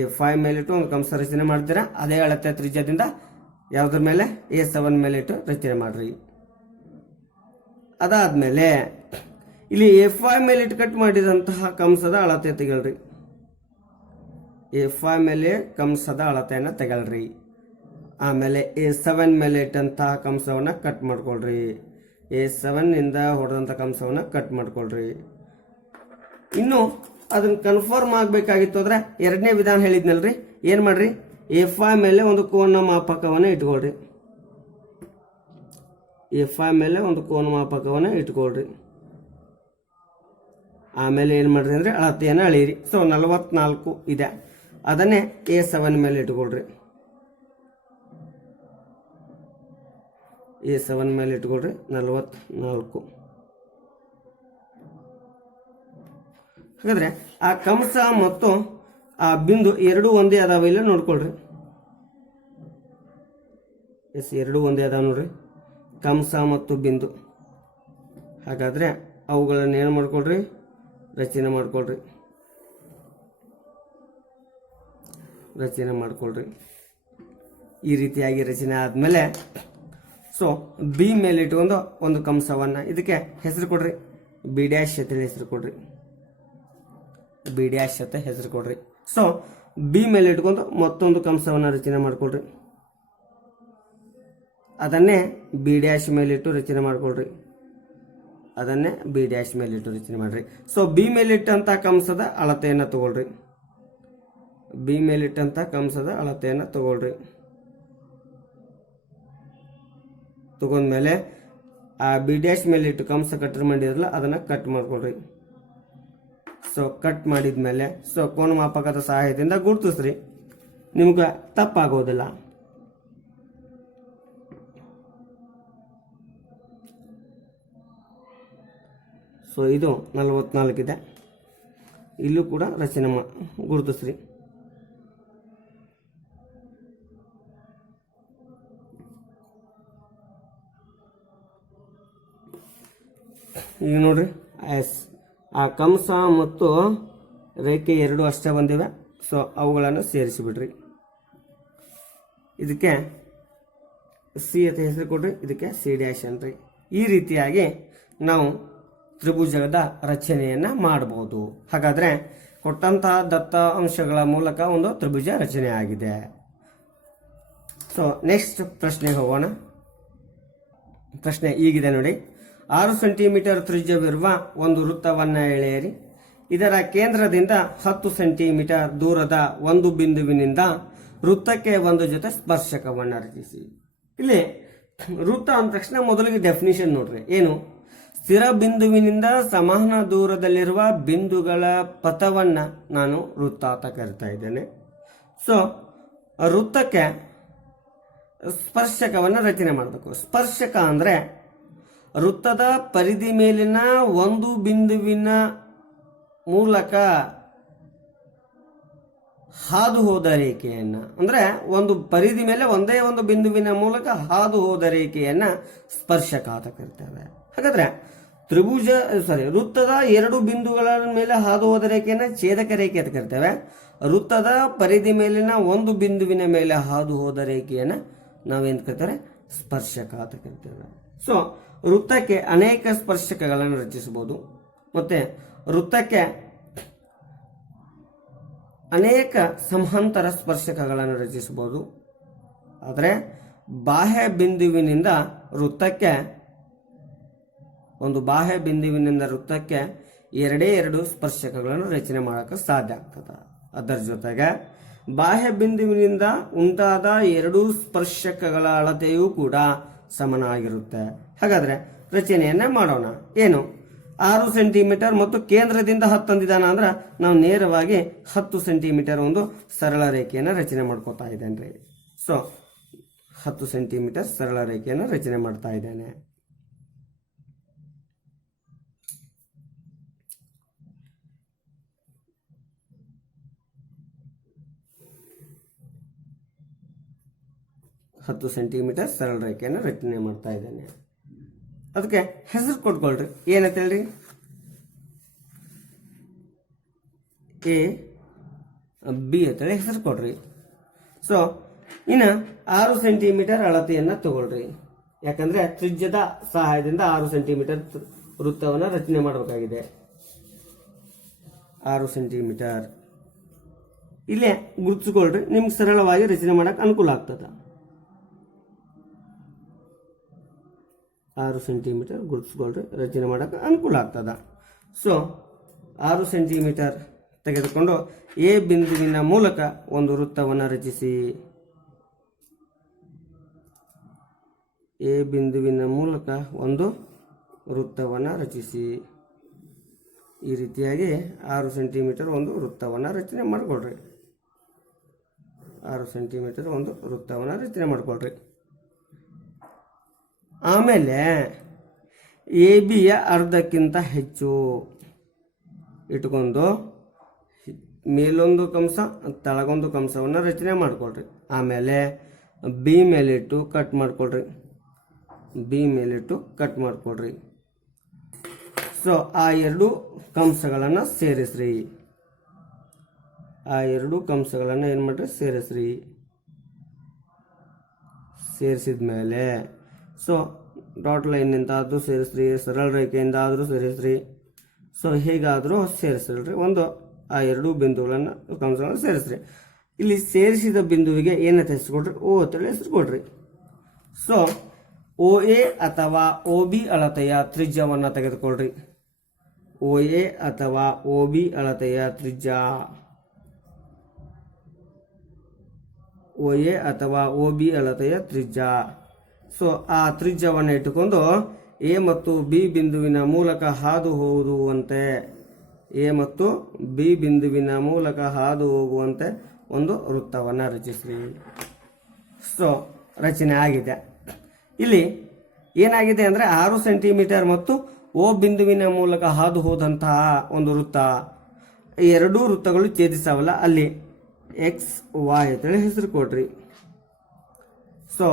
A5 ಮೇಲಿಟ್ಟು ಒಂದು ಕಂಸ ರಚನೆ ಮಾಡ್ತೀರಾ, ಅದೇ ಅಳತೆ ತ್ರಿಜ್ಯದಿಂದ ಯಾವುದ್ರ ಮೇಲೆ A7 ಮೇಲೆ ಇಟ್ಟು ರಚನೆ ಮಾಡ್ರಿ. ಅದಾದ್ಮೇಲೆ ಇಲ್ಲಿ A5 ಮೇಲೆ ಇಟ್ಟು ಕಟ್ ಮಾಡಿದಂತಹ ಕಂಸದ ಅಳತೆ ತೆಗಳ್ರಿ. A5 ಮೇಲೆ ಕಂಸದ ಅಳತೆಯನ್ನು ತೆಗಳ್ರಿ. ಆಮೇಲೆ A7 ಮೇಲೆ ಇಟ್ಟಂತಹ ಕಂಸವನ್ನು ಕಟ್ ಮಾಡ್ಕೊಳ್ರಿ. A7 ಇಂದ ಹೊಡೆದಂಥ ಕಂಸವನ್ನು ಕಟ್ ಮಾಡ್ಕೊಳ್ರಿ. ಇನ್ನು ಅದನ್ನ ಕನ್ಫರ್ಮ್ ಆಗಬೇಕಾಗಿತ್ತು ಅಂದ್ರೆ ಎರಡನೇ ವಿಧಾನ ಹೇಳಿದ್ನಲ್ರಿ, ಏನು ಮಾಡ್ರಿ, A5 ಮೇಲೆ ಒಂದು ಕೋನ ಮಾಪಕವನ್ನು ಇಟ್ಕೊಳ್ರಿ. A5 ಮೇಲೆ ಒಂದು ಕೋನ ಮಾಪಕವನ್ನು ಇಟ್ಕೊಳ್ರಿ. ಆಮೇಲೆ ಏನು ಮಾಡ್ರಿ ಅಂದರೆ ಅಳತೆಯನ್ನು ಅಳೀರಿ. ಸೊ 44 ಇದೆ, ಅದನ್ನೇ A7 ಮೇಲೆ ಇಟ್ಕೊಳ್ರಿ. A7 ಮೇಲೆ ಇಟ್ಕೊಳ್ರಿ 44. ಹಾಗಾದ್ರೆ ಆ ಕಂಸ ಮತ್ತು ಆ ಬಿಂದು ಎರಡೂ ಒಂದೇ ಅದಾವ ಇಲ್ಲ ನೋಡ್ಕೊಳ್ರಿ. ಎಸ್, ಎರಡೂ ಒಂದೇ ಅದಾವ ನೋಡ್ರಿ, ಕಂಸ ಮತ್ತು ಬಿಂದು. ಹಾಗಾದ್ರೆ ಅವುಗಳನ್ನು ಏನು ಮಾಡ್ಕೊಳ್ರಿ, ರಚನೆ ಮಾಡ್ಕೊಳ್ರಿ. ರಚನೆ ಮಾಡ್ಕೊಳ್ರಿ. ಈ ರೀತಿಯಾಗಿ ರಚನೆ ಆದಮೇಲೆ ಸೊ ಬಿ ಮೇಲೆ ಇಟ್ಕೊಂಡು ಒಂದು ಕಂಸವನ್ನು ಇದಕ್ಕೆ ಹೆಸರು ಕೊಡ್ರಿ, ಬಿ ಡ್ಯಾಶ್ ಅಂತ ಹೆಸರು ಕೊಡ್ರಿ. ಬಿ ಡ್ಯಾಶ್ ಅಂತ ಹೆಸರು ಕೊಡ್ರಿ. ಸೊ ಬಿ ಮೇಲೆ ಇಟ್ಕೊಂಡು ಮತ್ತೊಂದು ಕಂಸವನ್ನು ರಚನೆ ಮಾಡ್ಕೊಳ್ರಿ. ಅದನ್ನೇ ಬಿ ಡ್ಯಾಶ್ ಮೇಲಿಟ್ಟು ರಚನೆ ಮಾಡ್ಕೊಳ್ರಿ. ಅದನ್ನೇ ಬಿ ಡ್ಯಾಶ್ ಮೇಲಿಟ್ಟು ರಚನೆ ಮಾಡ್ರಿ. ಸೊ ಬಿ ಮೇಲಿಟ್ಟಂಥ ಕಂಸದ ಅಳತೆಯನ್ನು ತಗೊಳ್ರಿ. ಬಿ ಮೇಲಿಟ್ಟಂಥ ಕಂಸದ ಅಳತೆಯನ್ನು ತಗೊಳ್ರಿ. ತಗೊಂಡ್ಮೇಲೆ ಆ ಬಿ ಡ್ಯಾಶ್ ಮೇಲಿಟ್ಟು ಕಂಸ ಕಟ್ ಮಾಡಿದ್ರಲ್ಲ ಅದನ್ನು ಕಟ್ ಮಾಡ್ಕೊಳ್ರಿ. ಸೊ ಕಟ್ ಮಾಡಿದ್ಮೇಲೆ ಸೊ ಕೋನ ಮಾಪಕದ ಸಹಾಯದಿಂದ ಗುರುತಿಸ್ರಿ, ನಿಮ್ಗೆ ತಪ್ಪಾಗೋದಿಲ್ಲ. ಸೊ ಇದು 44 ಇದೆ. ಇಲ್ಲೂ ಕೂಡ ರಚನೆ ಗುರುತಿಸ್ರಿ. ಈಗ ನೋಡ್ರಿ, ಆ ಕಂಸ ಮತ್ತು ರೇಖೆ ಎರಡು ಅಷ್ಟೇ ಬಂದಿವೆ. ಸೊ ಅವುಗಳನ್ನು ಸೇರಿಸಿಬಿಡ್ರಿ. ಇದಕ್ಕೆ ಸಿ ಅಂತ ಹೆಸರು ಕೊಡ್ರಿ, ಇದಕ್ಕೆ ಸಿ ಡ್ಯಾಶ್ ಅನ್ರಿ. ಈ ರೀತಿಯಾಗಿ ನಾವು ತ್ರಿಭುಜದ ರಚನೆಯನ್ನು ಮಾಡಬಹುದು. ಹಾಗಾದರೆ ಕೊಟ್ಟಂತಹ ದತ್ತ ಅಂಶಗಳ ಮೂಲಕ ಒಂದು ತ್ರಿಭುಜ ರಚನೆ ಆಗಿದೆ. ಸೊ ನೆಕ್ಸ್ಟ್ ಪ್ರಶ್ನೆಗೆ ಹೋಗೋಣ. ಪ್ರಶ್ನೆ ಹೀಗಿದೆ ನೋಡಿ. 6 ಸೆಂಟಿಮೀಟರ್ ತ್ರಿಜ್ಯವಿರುವ ಒಂದು ವೃತ್ತವನ್ನು ಎಳೆಯಿರಿ. ಇದರ ಕೇಂದ್ರದಿಂದ 10 ಸೆಂಟಿಮೀಟರ್ ದೂರದ ಒಂದು ಬಿಂದುವಿನಿಂದ ವೃತ್ತಕ್ಕೆ ಒಂದು ಜೊತೆ ಸ್ಪರ್ಶಕವನ್ನು ರಚಿಸಿ. ಇಲ್ಲಿ ವೃತ್ತ ಅಂದ ತಕ್ಷಣ ಮೊದಲಿಗೆ ಡೆಫಿನಿಷನ್ ನೋಡ್ರಿ. ಏನು? ಸ್ಥಿರ ಬಿಂದುವಿನಿಂದ ಸಮಾನ ದೂರದಲ್ಲಿರುವ ಬಿಂದುಗಳ ಪಥವನ್ನು ನಾನು ವೃತ್ತ ಅಂತ ಕರಿತಾ ಇದ್ದೇನೆ. ಸೊ ವೃತ್ತಕ್ಕೆ ಸ್ಪರ್ಶಕವನ್ನು ರಚನೆ ಮಾಡಬೇಕು. ಸ್ಪರ್ಶಕ ಅಂದರೆ ವೃತ್ತದ ಪರಿಧಿ ಮೇಲಿನ ಒಂದು ಬಿಂದುವಿನ ಮೂಲಕ ಹಾದು ಹೋದ ರೇಖೆಯನ್ನು, ಅಂದರೆ ಒಂದು ಪರಿಧಿ ಮೇಲೆ ಒಂದೇ ಒಂದು ಬಿಂದುವಿನ ಮೂಲಕ ಹಾದು ಹೋದ ರೇಖೆಯನ್ನು ಸ್ಪರ್ಶಕ ಅಂತ ಕರಿತೇವೆ. ಹಾಗಾದ್ರೆ ವೃತ್ತದ ಎರಡು ಬಿಂದುಗಳ ಮೇಲೆ ಹಾದು ಹೋದ ರೇಖೆಯನ್ನು ಛೇದಕ ರೇಖೆ ಅಂತ ಕರಿತೇವೆ. ವೃತ್ತದ ಪರಿಧಿ ಮೇಲಿನ ಒಂದು ಬಿಂದುವಿನ ಮೇಲೆ ಹಾದು ಹೋದ ರೇಖೆಯನ್ನು ನಾವೇನು ಕರಿತಾರೆ? ಸ್ಪರ್ಶಕ ಅಂತ ಕರಿತೇವೆ. ಸೊ ವೃತ್ತಕ್ಕೆ ಅನೇಕ ಸ್ಪರ್ಶಕಗಳನ್ನು ರಚಿಸಬಹುದು, ಮತ್ತೆ ವೃತ್ತಕ್ಕೆ ಅನೇಕ ಸಮಾಂತರ ಸ್ಪರ್ಶಕಗಳನ್ನು ರಚಿಸಬಹುದು. ಆದರೆ ಬಾಹ್ಯ ಬಿಂದುವಿನಿಂದ ವೃತ್ತಕ್ಕೆ ಎರಡೇ ಎರಡು ಸ್ಪರ್ಶಕಗಳನ್ನು ರಚನೆ ಮಾಡೋಕ್ಕೆ ಸಾಧ್ಯ ಆಗ್ತದೆ. ಅದರ ಜೊತೆಗೆ ಬಾಹ್ಯ ಬಿಂದುವಿನಿಂದ ಉಂಟಾದ ಎರಡೂ ಸ್ಪರ್ಶಕಗಳ ಅಳತೆಯೂ ಕೂಡ ಸಮನಾಗಿರುತ್ತೆ. ಹಾಗಾದ್ರೆ ರಚನೆಯನ್ನ ಮಾಡೋಣ. ಏನು? 6 ಸೆಂಟಿಮೀಟರ್ ಮತ್ತು ಕೇಂದ್ರದಿಂದ 10 ತಂದಿದ್ದಾನ ಅಂದ್ರೆ ನಾವು ನೇರವಾಗಿ 10 ಸೆಂಟಿಮೀಟರ್ ಒಂದು ಸರಳ ರೇಖೆಯನ್ನು ರಚನೆ ಮಾಡ್ಕೋತಾ ಇದ್ದೇನೆ. ಸೊ 10 ಸೆಂಟಿಮೀಟರ್ ಸರಳ ರೇಖೆಯನ್ನು ರಚನೆ ಮಾಡ್ತಾ ಇದ್ದೇನೆ. ಹತ್ತು ಸೆಂಟಿಮೀಟರ್ ಸರಳ ರೇಖೆಯನ್ನು ರಚನೆ ಮಾಡ್ತಾ ಇದ್ದೇನೆ. ಅದಕ್ಕೆ ಹೆಸರು ಕೊಟ್ಕೊಳ್ರಿ. ಏನಂತ ಹೇಳ್ರಿ? ಎ ಬಿ ಅಂತೇಳಿ ಹೆಸರು ಕೊಡ್ರಿ. ಸೊ ಇನ್ನು 6 ಸೆಂಟಿಮೀಟರ್ ಅಳತೆಯನ್ನು ತಗೊಳ್ರಿ. ಯಾಕಂದ್ರೆ ತ್ರಿಜ್ಯದ ಸಹಾಯದಿಂದ 6 ಸೆಂಟಿಮೀಟರ್ ವೃತ್ತವನ್ನು ರಚನೆ ಮಾಡಬೇಕಾಗಿದೆ. 6 ಸೆಂಟಿಮೀಟರ್ ಇಲ್ಲೇ ಗುರುತಿಸ್ಕೊಳ್ರಿ. ನಿಮ್ಗೆ ಸರಳವಾಗಿ ರಚನೆ ಮಾಡಕ್ಕೆ ಅನುಕೂಲ ಆಗ್ತದೆ. 6 ಸೆಂಟಿಮೀಟರ್ ಗುರುತಿಸ್ಕೊಳ್ರಿ, ರಚನೆ ಮಾಡೋಕೆ ಅನುಕೂಲ ಆಗ್ತದ. ಸೊ 6 ಸೆಂಟಿಮೀಟರ್ ತೆಗೆದುಕೊಂಡು ಎ ಬಿಂದುವಿನ ಮೂಲಕ ಒಂದು ವೃತ್ತವನ್ನು ರಚಿಸಿ. ಎ ಬಿಂದುವಿನ ಮೂಲಕ ಒಂದು ವೃತ್ತವನ್ನು ರಚಿಸಿ. ಈ ರೀತಿಯಾಗಿ 6 ಸೆಂಟಿಮೀಟರ್ ಒಂದು ವೃತ್ತವನ್ನು ರಚನೆ ಮಾಡಿಕೊಳ್ರಿ. 6 ಸೆಂಟಿಮೀಟರ್ ಒಂದು ವೃತ್ತವನ್ನು ರಚನೆ ಮಾಡಿಕೊಳ್ರಿ. ಆಮೇಲೆ ಎ ಬಿಯ ಅರ್ಧಕ್ಕಿಂತ ಹೆಚ್ಚು ಇಟ್ಕೊಂಡು ಮೇಲೊಂದು ಕಂಸ ತಳಗೊಂದು ಕಂಸವನ್ನು ರಚನೆ ಮಾಡ್ಕೊಳ್ರಿ. ಆಮೇಲೆ ಬಿ ಮೇಲಿಟ್ಟು ಕಟ್ ಮಾಡ್ಕೊಳ್ರಿ. ಸೊ ಆ ಎರಡು ಕಂಸಗಳನ್ನು ಸೇರಿಸ್ರಿ. ಏನು ಮಾಡ್ರಿ? ಸೇರಿಸಿದ ಮೇಲೆ ಸೊ ಡಾಟ್ ಲೈನ್ನಿಂದ ಆದರೂ ಸೇರಿಸ್ರಿ, ಸರಳ ರೇಖೆಯಿಂದ ಆದರೂ ಸೇರಿಸ್ರಿ. ಸೊ ಹೇಗಾದರೂ ಸೇರಿಸ್ರಿ. ಆ ಎರಡು ಬಿಂದುಗಳನ್ನು ಕಂಸಗಳನ್ನು ಸೇರಿಸ್ರಿ. ಇಲ್ಲಿ ಸೇರಿಸಿದ ಬಿಂದುವಿಗೆ ಏನಂತ ಹೆಸರು ಕೊಡ್ರಿ? ಓ ಅಂತೇಳಿ ಹೆಸರು ಕೊಡ್ರಿ. ಸೊ ಓ ಎ ಅಥವಾ ಓ ಬಿ ಅಳತೆಯ ತ್ರಿಜ್ಯವನ್ನು ತೆಗೆದುಕೊಳ್ರಿ. ಓ ಎ ಅಥವಾ ಓ ಬಿ ಅಳತೆಯ ತ್ರಿಜ್ಯ. ಸೊ ಆ ತ್ರಿಜ್ಯವನ್ನು ಇಟ್ಟುಕೊಂಡು ಎ ಮತ್ತು ಬಿ ಬಿಂದುವಿನ ಮೂಲಕ ಹಾದು ಹೋಗುವಂತೆ ಒಂದು ವೃತ್ತವನ್ನು ರಚಿಸ್ರಿ. ಸೊ ರಚನೆ ಆಗಿದೆ. ಇಲ್ಲಿ ಏನಾಗಿದೆ ಅಂದರೆ 6 ಸೆಂಟಿಮೀಟರ್ ಮತ್ತು ಓ ಬಿಂದುವಿನ ಮೂಲಕ ಹಾದು ಹೋದಂತಹ ಒಂದು ವೃತ್ತ, ಎರಡೂ ವೃತ್ತಗಳು ಛೇದಿಸಾವಲ್ಲ, ಅಲ್ಲಿ ಎಕ್ಸ್ ವಾಯ್ ಅಂತೇಳಿ ಹೆಸರು ಕೊಡ್ರಿ. ಸೊ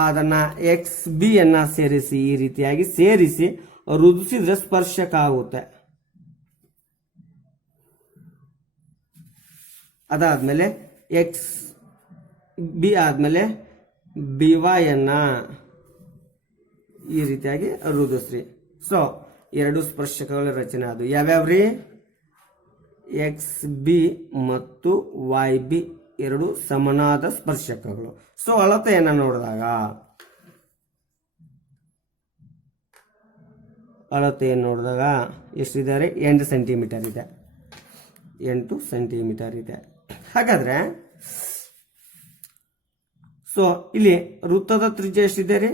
ಅದನ್ನು ಎಕ್ಸ್ ಬಿ ಅನ್ನು ಸೇರಿಸಿ. ಈ ರೀತಿಯಾಗಿ ಸೇರಿಸಿ ವೃದ್ಧಿಸಿದ್ರೆ ಸ್ಪರ್ಶಕ ಆಗುತ್ತೆ. ಅದಾದ್ಮೇಲೆ ಎಕ್ಸ್ ಬಿ ಆದಮೇಲೆ ಬಿವಾಯನ್ನ ಈ ರೀತಿಯಾಗಿ ರೂಢಿಸ್ರಿ. ಸೊ ಎರಡು ಸ್ಪರ್ಶಕಗಳ ರಚನೆ ಅದು ಯಾವ್ಯಾವ್ರಿ? ಎಕ್ಸ್ ಬಿ ಮತ್ತು ವೈ ಬಿ ಎರಡು ಸಮನಾದ ಸ್ಪರ್ಶಕಗಳು. ಸೊ ಅಳತೆಯನ್ನು ನೋಡಿದಾಗ ಎಷ್ಟಿದ್ದಾರೆ? 8 ಸೆಂಟಿಮೀಟರ್ ಇದೆ. 8 ಸೆಂಟಿಮೀಟರ್ ಇದೆ. ಹಾಗಾದ್ರೆ ಸೊ ಇಲ್ಲಿ ವೃತ್ತದ ತ್ರಿಜ್ಯ ಎಷ್ಟಿದೆ ರೀ?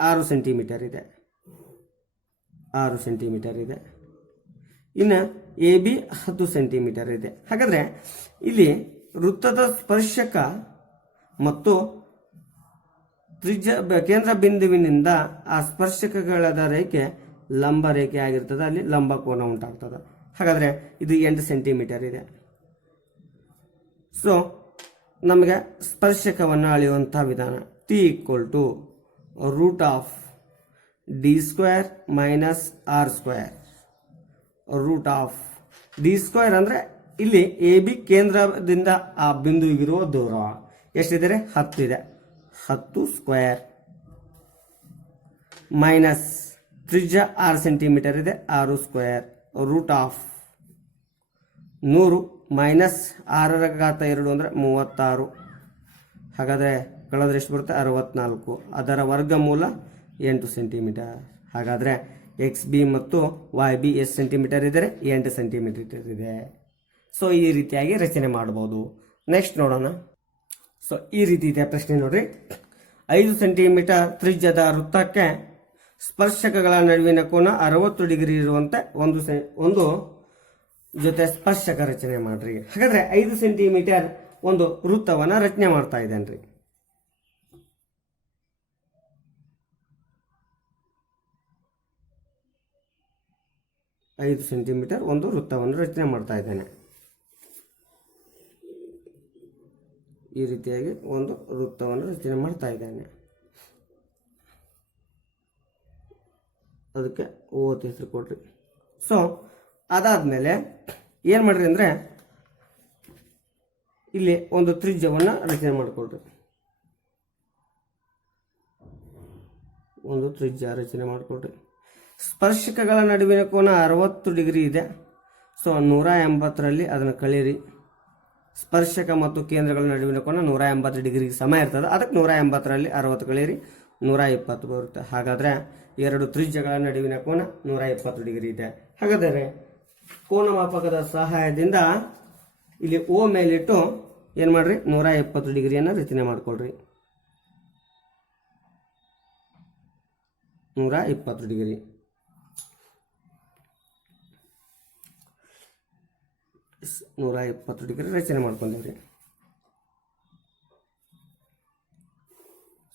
6 ಸೆಂಟಿಮೀಟರ್ ಇದೆ. 6 ಸೆಂಟಿಮೀಟರ್ ಇದೆ. ಇನ್ನು ಎ ಬಿ 10 ಸೆಂಟಿಮೀಟರ್ ಇದೆ. ಹಾಗಾದ್ರೆ ಇಲ್ಲಿ ವೃತ್ತದ ಸ್ಪರ್ಶಕ ಮತ್ತು ತ್ರಿಜ್ಯ ಕೇಂದ್ರ ಬಿಂದುವಿನಿಂದ ಆ ಸ್ಪರ್ಶಕಗಳಾದ ರೇಖೆ ಲಂಬ ರೇಖೆ ಆಗಿರ್ತದೆ, ಅಲ್ಲಿ ಲಂಬ ಕೋನ ಉಂಟಾಗ್ತದೆ. ಹಾಗಾದ್ರೆ ಇದು 8 ಸೆಂಟಿಮೀಟರ್ ಇದೆ. ಸೊ ನಮಗೆ ಸ್ಪರ್ಶಕವನ್ನು ಅಳೆಯುವಂತಹ ವಿಧಾನ t equal to root of d square minus r square. Root of d square ಅಂದ್ರೆ ಇಲ್ಲಿ ಎ ಬಿ ಕೇಂದ್ರದಿಂದ ಆ ಬಿಂದುವಿಗಿರುವ ದೂರ ಎಷ್ಟಿದೆ? 10 ಇದೆ. 10 ಸ್ಕ್ವೇರ್ ಮೈನಸ್ ತ್ರಿಜ್ಯ 6 ಸೆಂಟಿಮೀಟರ್ ಇದೆ. 6 ಸ್ಕ್ವೇರ್ ರೂಟ್ ಆಫ್ 100 ಮೈನಸ್ 6² ಅಂದ್ರೆ 36. ಹಾಗಾದರೆ ಕಳೆದ್ರೆ ಎಷ್ಟು ಬರುತ್ತೆ? 64. ಅದರ ವರ್ಗಮೂಲ 8 ಸೆಂಟಿಮೀಟರ್. ಹಾಗಾದರೆ ಎಕ್ಸ್ ಬಿ ಮತ್ತು ವೈ ಬಿ ಎಷ್ಟು ಸೆಂಟಿಮೀಟರ್ ಇದ್ದಾರೆ? 8 ಸೆಂಟಿಮೀಟರ್ ಇದೆ. ಸೊ ಈ ರೀತಿಯಾಗಿ ರಚನೆ ಮಾಡ್ಬೋದು. ನೆಕ್ಸ್ಟ್ ನೋಡೋಣ. ಸೊ ಈ ರೀತಿ ಇದೆ ಪ್ರಶ್ನೆ ನೋಡ್ರಿ. 5 ಸೆಂಟಿಮೀಟರ್ ತ್ರಿಜ್ಯದ ವೃತ್ತಕ್ಕೆ ಸ್ಪರ್ಶಕಗಳ ನಡುವಿನ ಕೋನ 60 ಡಿಗ್ರಿ ಇರುವಂತೆ ಒಂದು ಜೊತೆ ಸ್ಪರ್ಶಕ ರಚನೆ ಮಾಡ್ರಿ. ಹಾಗಾದ್ರೆ 5 ಸೆಂಟಿಮೀಟರ್ ಒಂದು ವೃತ್ತವನ್ನ ರಚನೆ ಮಾಡ್ತಾ ಇದ್ದೇನ್ರಿ. ಐದು ಸೆಂಟಿಮೀಟರ್ ಒಂದು ವೃತ್ತವನ್ನು ರಚನೆ ಮಾಡ್ತಾ ಇದ್ದೇನೆ. ಈ ರೀತಿಯಾಗಿ ಒಂದು ವೃತ್ತವನ್ನು ರಚನೆ ಮಾಡ್ತಾ ಇದ್ದೇನೆ. ಅದಕ್ಕೆ ಓತ್ ಹೆಸರು ಕೊಡ್ರಿ. ಸೊ ಅದಾದ್ಮೇಲೆ ಏನು ಮಾಡ್ರಿ ಅಂದರೆ ಇಲ್ಲಿ ಒಂದು ತ್ರಿಜ್ಯವನ್ನು ರಚನೆ ಮಾಡಿಕೊಡ್ರಿ. ಒಂದು ತ್ರಿಜ್ಯ ರಚನೆ ಮಾಡಿಕೊಡ್ರಿ. ಸ್ಪರ್ಶಕಗಳ ನಡುವಿನ ಕೋನ 60 ಡಿಗ್ರಿ ಇದೆ. ಸೊ 180ರಲ್ಲಿ ಅದನ್ನು ಕಳೀರಿ. ಸ್ಪರ್ಶಕ ಮತ್ತು ಕೇಂದ್ರಗಳ ನಡುವಿನ ಕೋನ 180 ಡಿಗ್ರಿ ಸಮ ಇರ್ತದೆ. ಅದಕ್ಕೆ 180ರಲ್ಲಿ 60 ಕಳೀರಿ, 120 ಬರುತ್ತೆ. ಹಾಗಾದರೆ ಎರಡು ತ್ರಿಜ್ಯಗಳ ನಡುವಿನ ಕೋನ 120 ಡಿಗ್ರಿ ಇದೆ. ಹಾಗಾದರೆ ಕೋನ ಮಾಪಕದ ಸಹಾಯದಿಂದ ಇಲ್ಲಿ ಓ ಮೇಲಿಟ್ಟು ಏನು ಮಾಡ್ರಿ 120 ಡಿಗ್ರಿಯನ್ನು ರಚನೆ ಮಾಡಿಕೊಡ್ರಿ. 120 ಡಿಗ್ರಿ. ನೂರ 120 ಡಿಗ್ರಿ ರಚನೆ ಮಾಡ್ಕೊಂಡೇವ್ರಿ.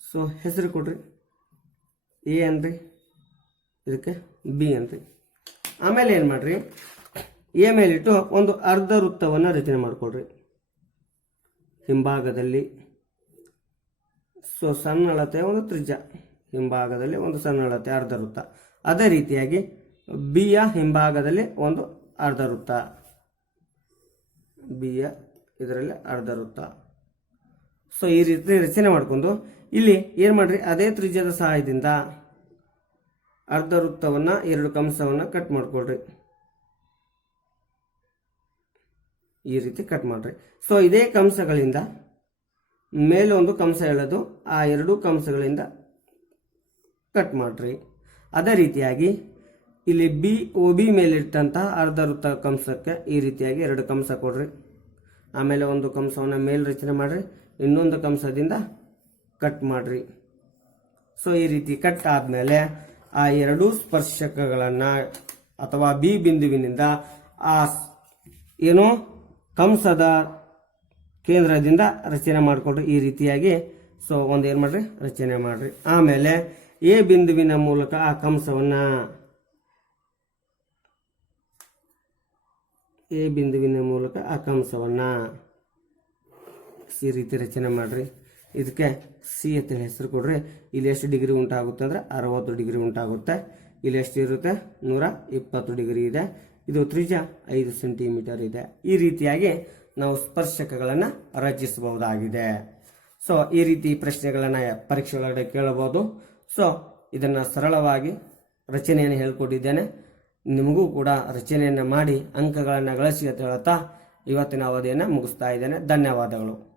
ಸೊ ಹೆಸರು ಕೊಡ್ರಿ. ಎ ಅನ್ರಿ, ಇದಕ್ಕೆ ಬಿ ಅನ್ರಿ. ಆಮೇಲೆ ಏನು ಮಾಡ್ರಿ, ಎ ಮೇಲಿಟ್ಟು ಒಂದು ಅರ್ಧ ವೃತ್ತವನ್ನು ರಚನೆ ಮಾಡಿಕೊಡ್ರಿ ಹಿಂಭಾಗದಲ್ಲಿ. ಸೊ ಸಣ್ಣ ಅಳತೆಯ ಒಂದು ತ್ರಿಜ್ಯ, ಹಿಂಭಾಗದಲ್ಲಿ ಒಂದು ಸಣ್ಣ ಅಳತೆ ಅರ್ಧ ವೃತ್ತ. ಅದೇ ರೀತಿಯಾಗಿ ಬಿಯ ಹಿಂಭಾಗದಲ್ಲಿ ಒಂದು ಅರ್ಧ ವೃತ್ತ, ಬಿಯ ಇದರಲ್ಲಿ ಅರ್ಧ ವೃತ್ತ. ಸೊ ಈ ರೀತಿ ರಚನೆ ಮಾಡಿಕೊಂಡು ಇಲ್ಲಿ ಏನು ಮಾಡ್ರಿ, ಅದೇ ತ್ರಿಜ್ಯದ ಸಹಾಯದಿಂದ ಅರ್ಧ ವೃತ್ತವನ್ನು 2 ಕಂಸವನ್ನು ಕಟ್ ಮಾಡ್ಕೊಳ್ರಿ. ಈ ರೀತಿ ಕಟ್ ಮಾಡ್ರಿ. ಸೊ ಇದೇ ಕಂಸಗಳಿಂದ ಮೇಲೊಂದು ಕಂಸ ಎಳೆದು ಆ 2 ಕಂಸಗಳಿಂದ ಕಟ್ ಮಾಡ್ರಿ. ಅದೇ ರೀತಿಯಾಗಿ ಇಲ್ಲಿ ಬಿ ಒ ಬಿ ಮೇಲಿಟ್ಟಂತಹ ಅರ್ಧ ವೃತ್ತ ಕಂಸಕ್ಕೆ ಈ ರೀತಿಯಾಗಿ 2 ಕಂಸ ಕೊಡ್ರಿ. ಆಮೇಲೆ ಒಂದು ಕಂಸವನ್ನು ಮೇಲ್ ರಚನೆ ಮಾಡ್ರಿ, ಇನ್ನೊಂದು ಕಂಸದಿಂದ ಕಟ್ ಮಾಡ್ರಿ. ಸೊ ಈ ರೀತಿ ಕಟ್ ಆದಮೇಲೆ ಆ 2 ಸ್ಪರ್ಶಕಗಳನ್ನು ಅಥವಾ ಬಿ ಬಿಂದುವಿನಿಂದ ಆ ಏನು ಕಂಸದ ಕೇಂದ್ರದಿಂದ ರಚನೆ ಮಾಡಿಕೊಡ್ರಿ ಈ ರೀತಿಯಾಗಿ. ಸೊ ಒಂದು ಏನು ಮಾಡ್ರಿ, ರಚನೆ ಮಾಡ್ರಿ. ಆಮೇಲೆ ಎ ಬಿಂದುವಿನ ಮೂಲಕ ಆ ಕಂಸವನ್ನು ಈ ರೀತಿ ರಚನೆ ಮಾಡ್ರಿ. ಇದಕ್ಕೆ ಸಿ ಅಂತ ಹೆಸರು ಕೊಡ್ರಿ. ಇಲ್ಲಿ ಎಷ್ಟು ಡಿಗ್ರಿ ಉಂಟಾಗುತ್ತೆ ಅಂದರೆ 60 ಡಿಗ್ರಿ ಉಂಟಾಗುತ್ತೆ. ಇಲ್ಲಿ ಎಷ್ಟು ಇರುತ್ತೆ, 120 ಡಿಗ್ರಿ ಇದೆ. ಇದು ತ್ರಿಜ್ಯ 5 ಸೆಂಟಿಮೀಟರ್ ಇದೆ. ಈ ರೀತಿಯಾಗಿ ನಾವು ಸ್ಪರ್ಶಕಗಳನ್ನು ರಚಿಸಬಹುದಾಗಿದೆ. ಸೊ ಈ ರೀತಿ ಪ್ರಶ್ನೆಗಳನ್ನು ಪರೀಕ್ಷೆಗಳೊಳಗೆ ಕೇಳಬಹುದು. ಸೊ ಇದನ್ನು ಸರಳವಾಗಿ ರಚನೆಯನ್ನು ಹೇಳ್ಕೊಟ್ಟಿದ್ದೇನೆ. ನಿಮಗೂ ಕೂಡ ರಚನೆಯನ್ನು ಮಾಡಿ ಅಂಕಗಳನ್ನು ಗಳಿಸಿ ಅಂತ ಹೇಳ್ತಾ ಇವತ್ತಿನ ಅವಧಿಯನ್ನು ಮುಗಿಸ್ತಾ ಇದ್ದೇನೆ. ಧನ್ಯವಾದಗಳು.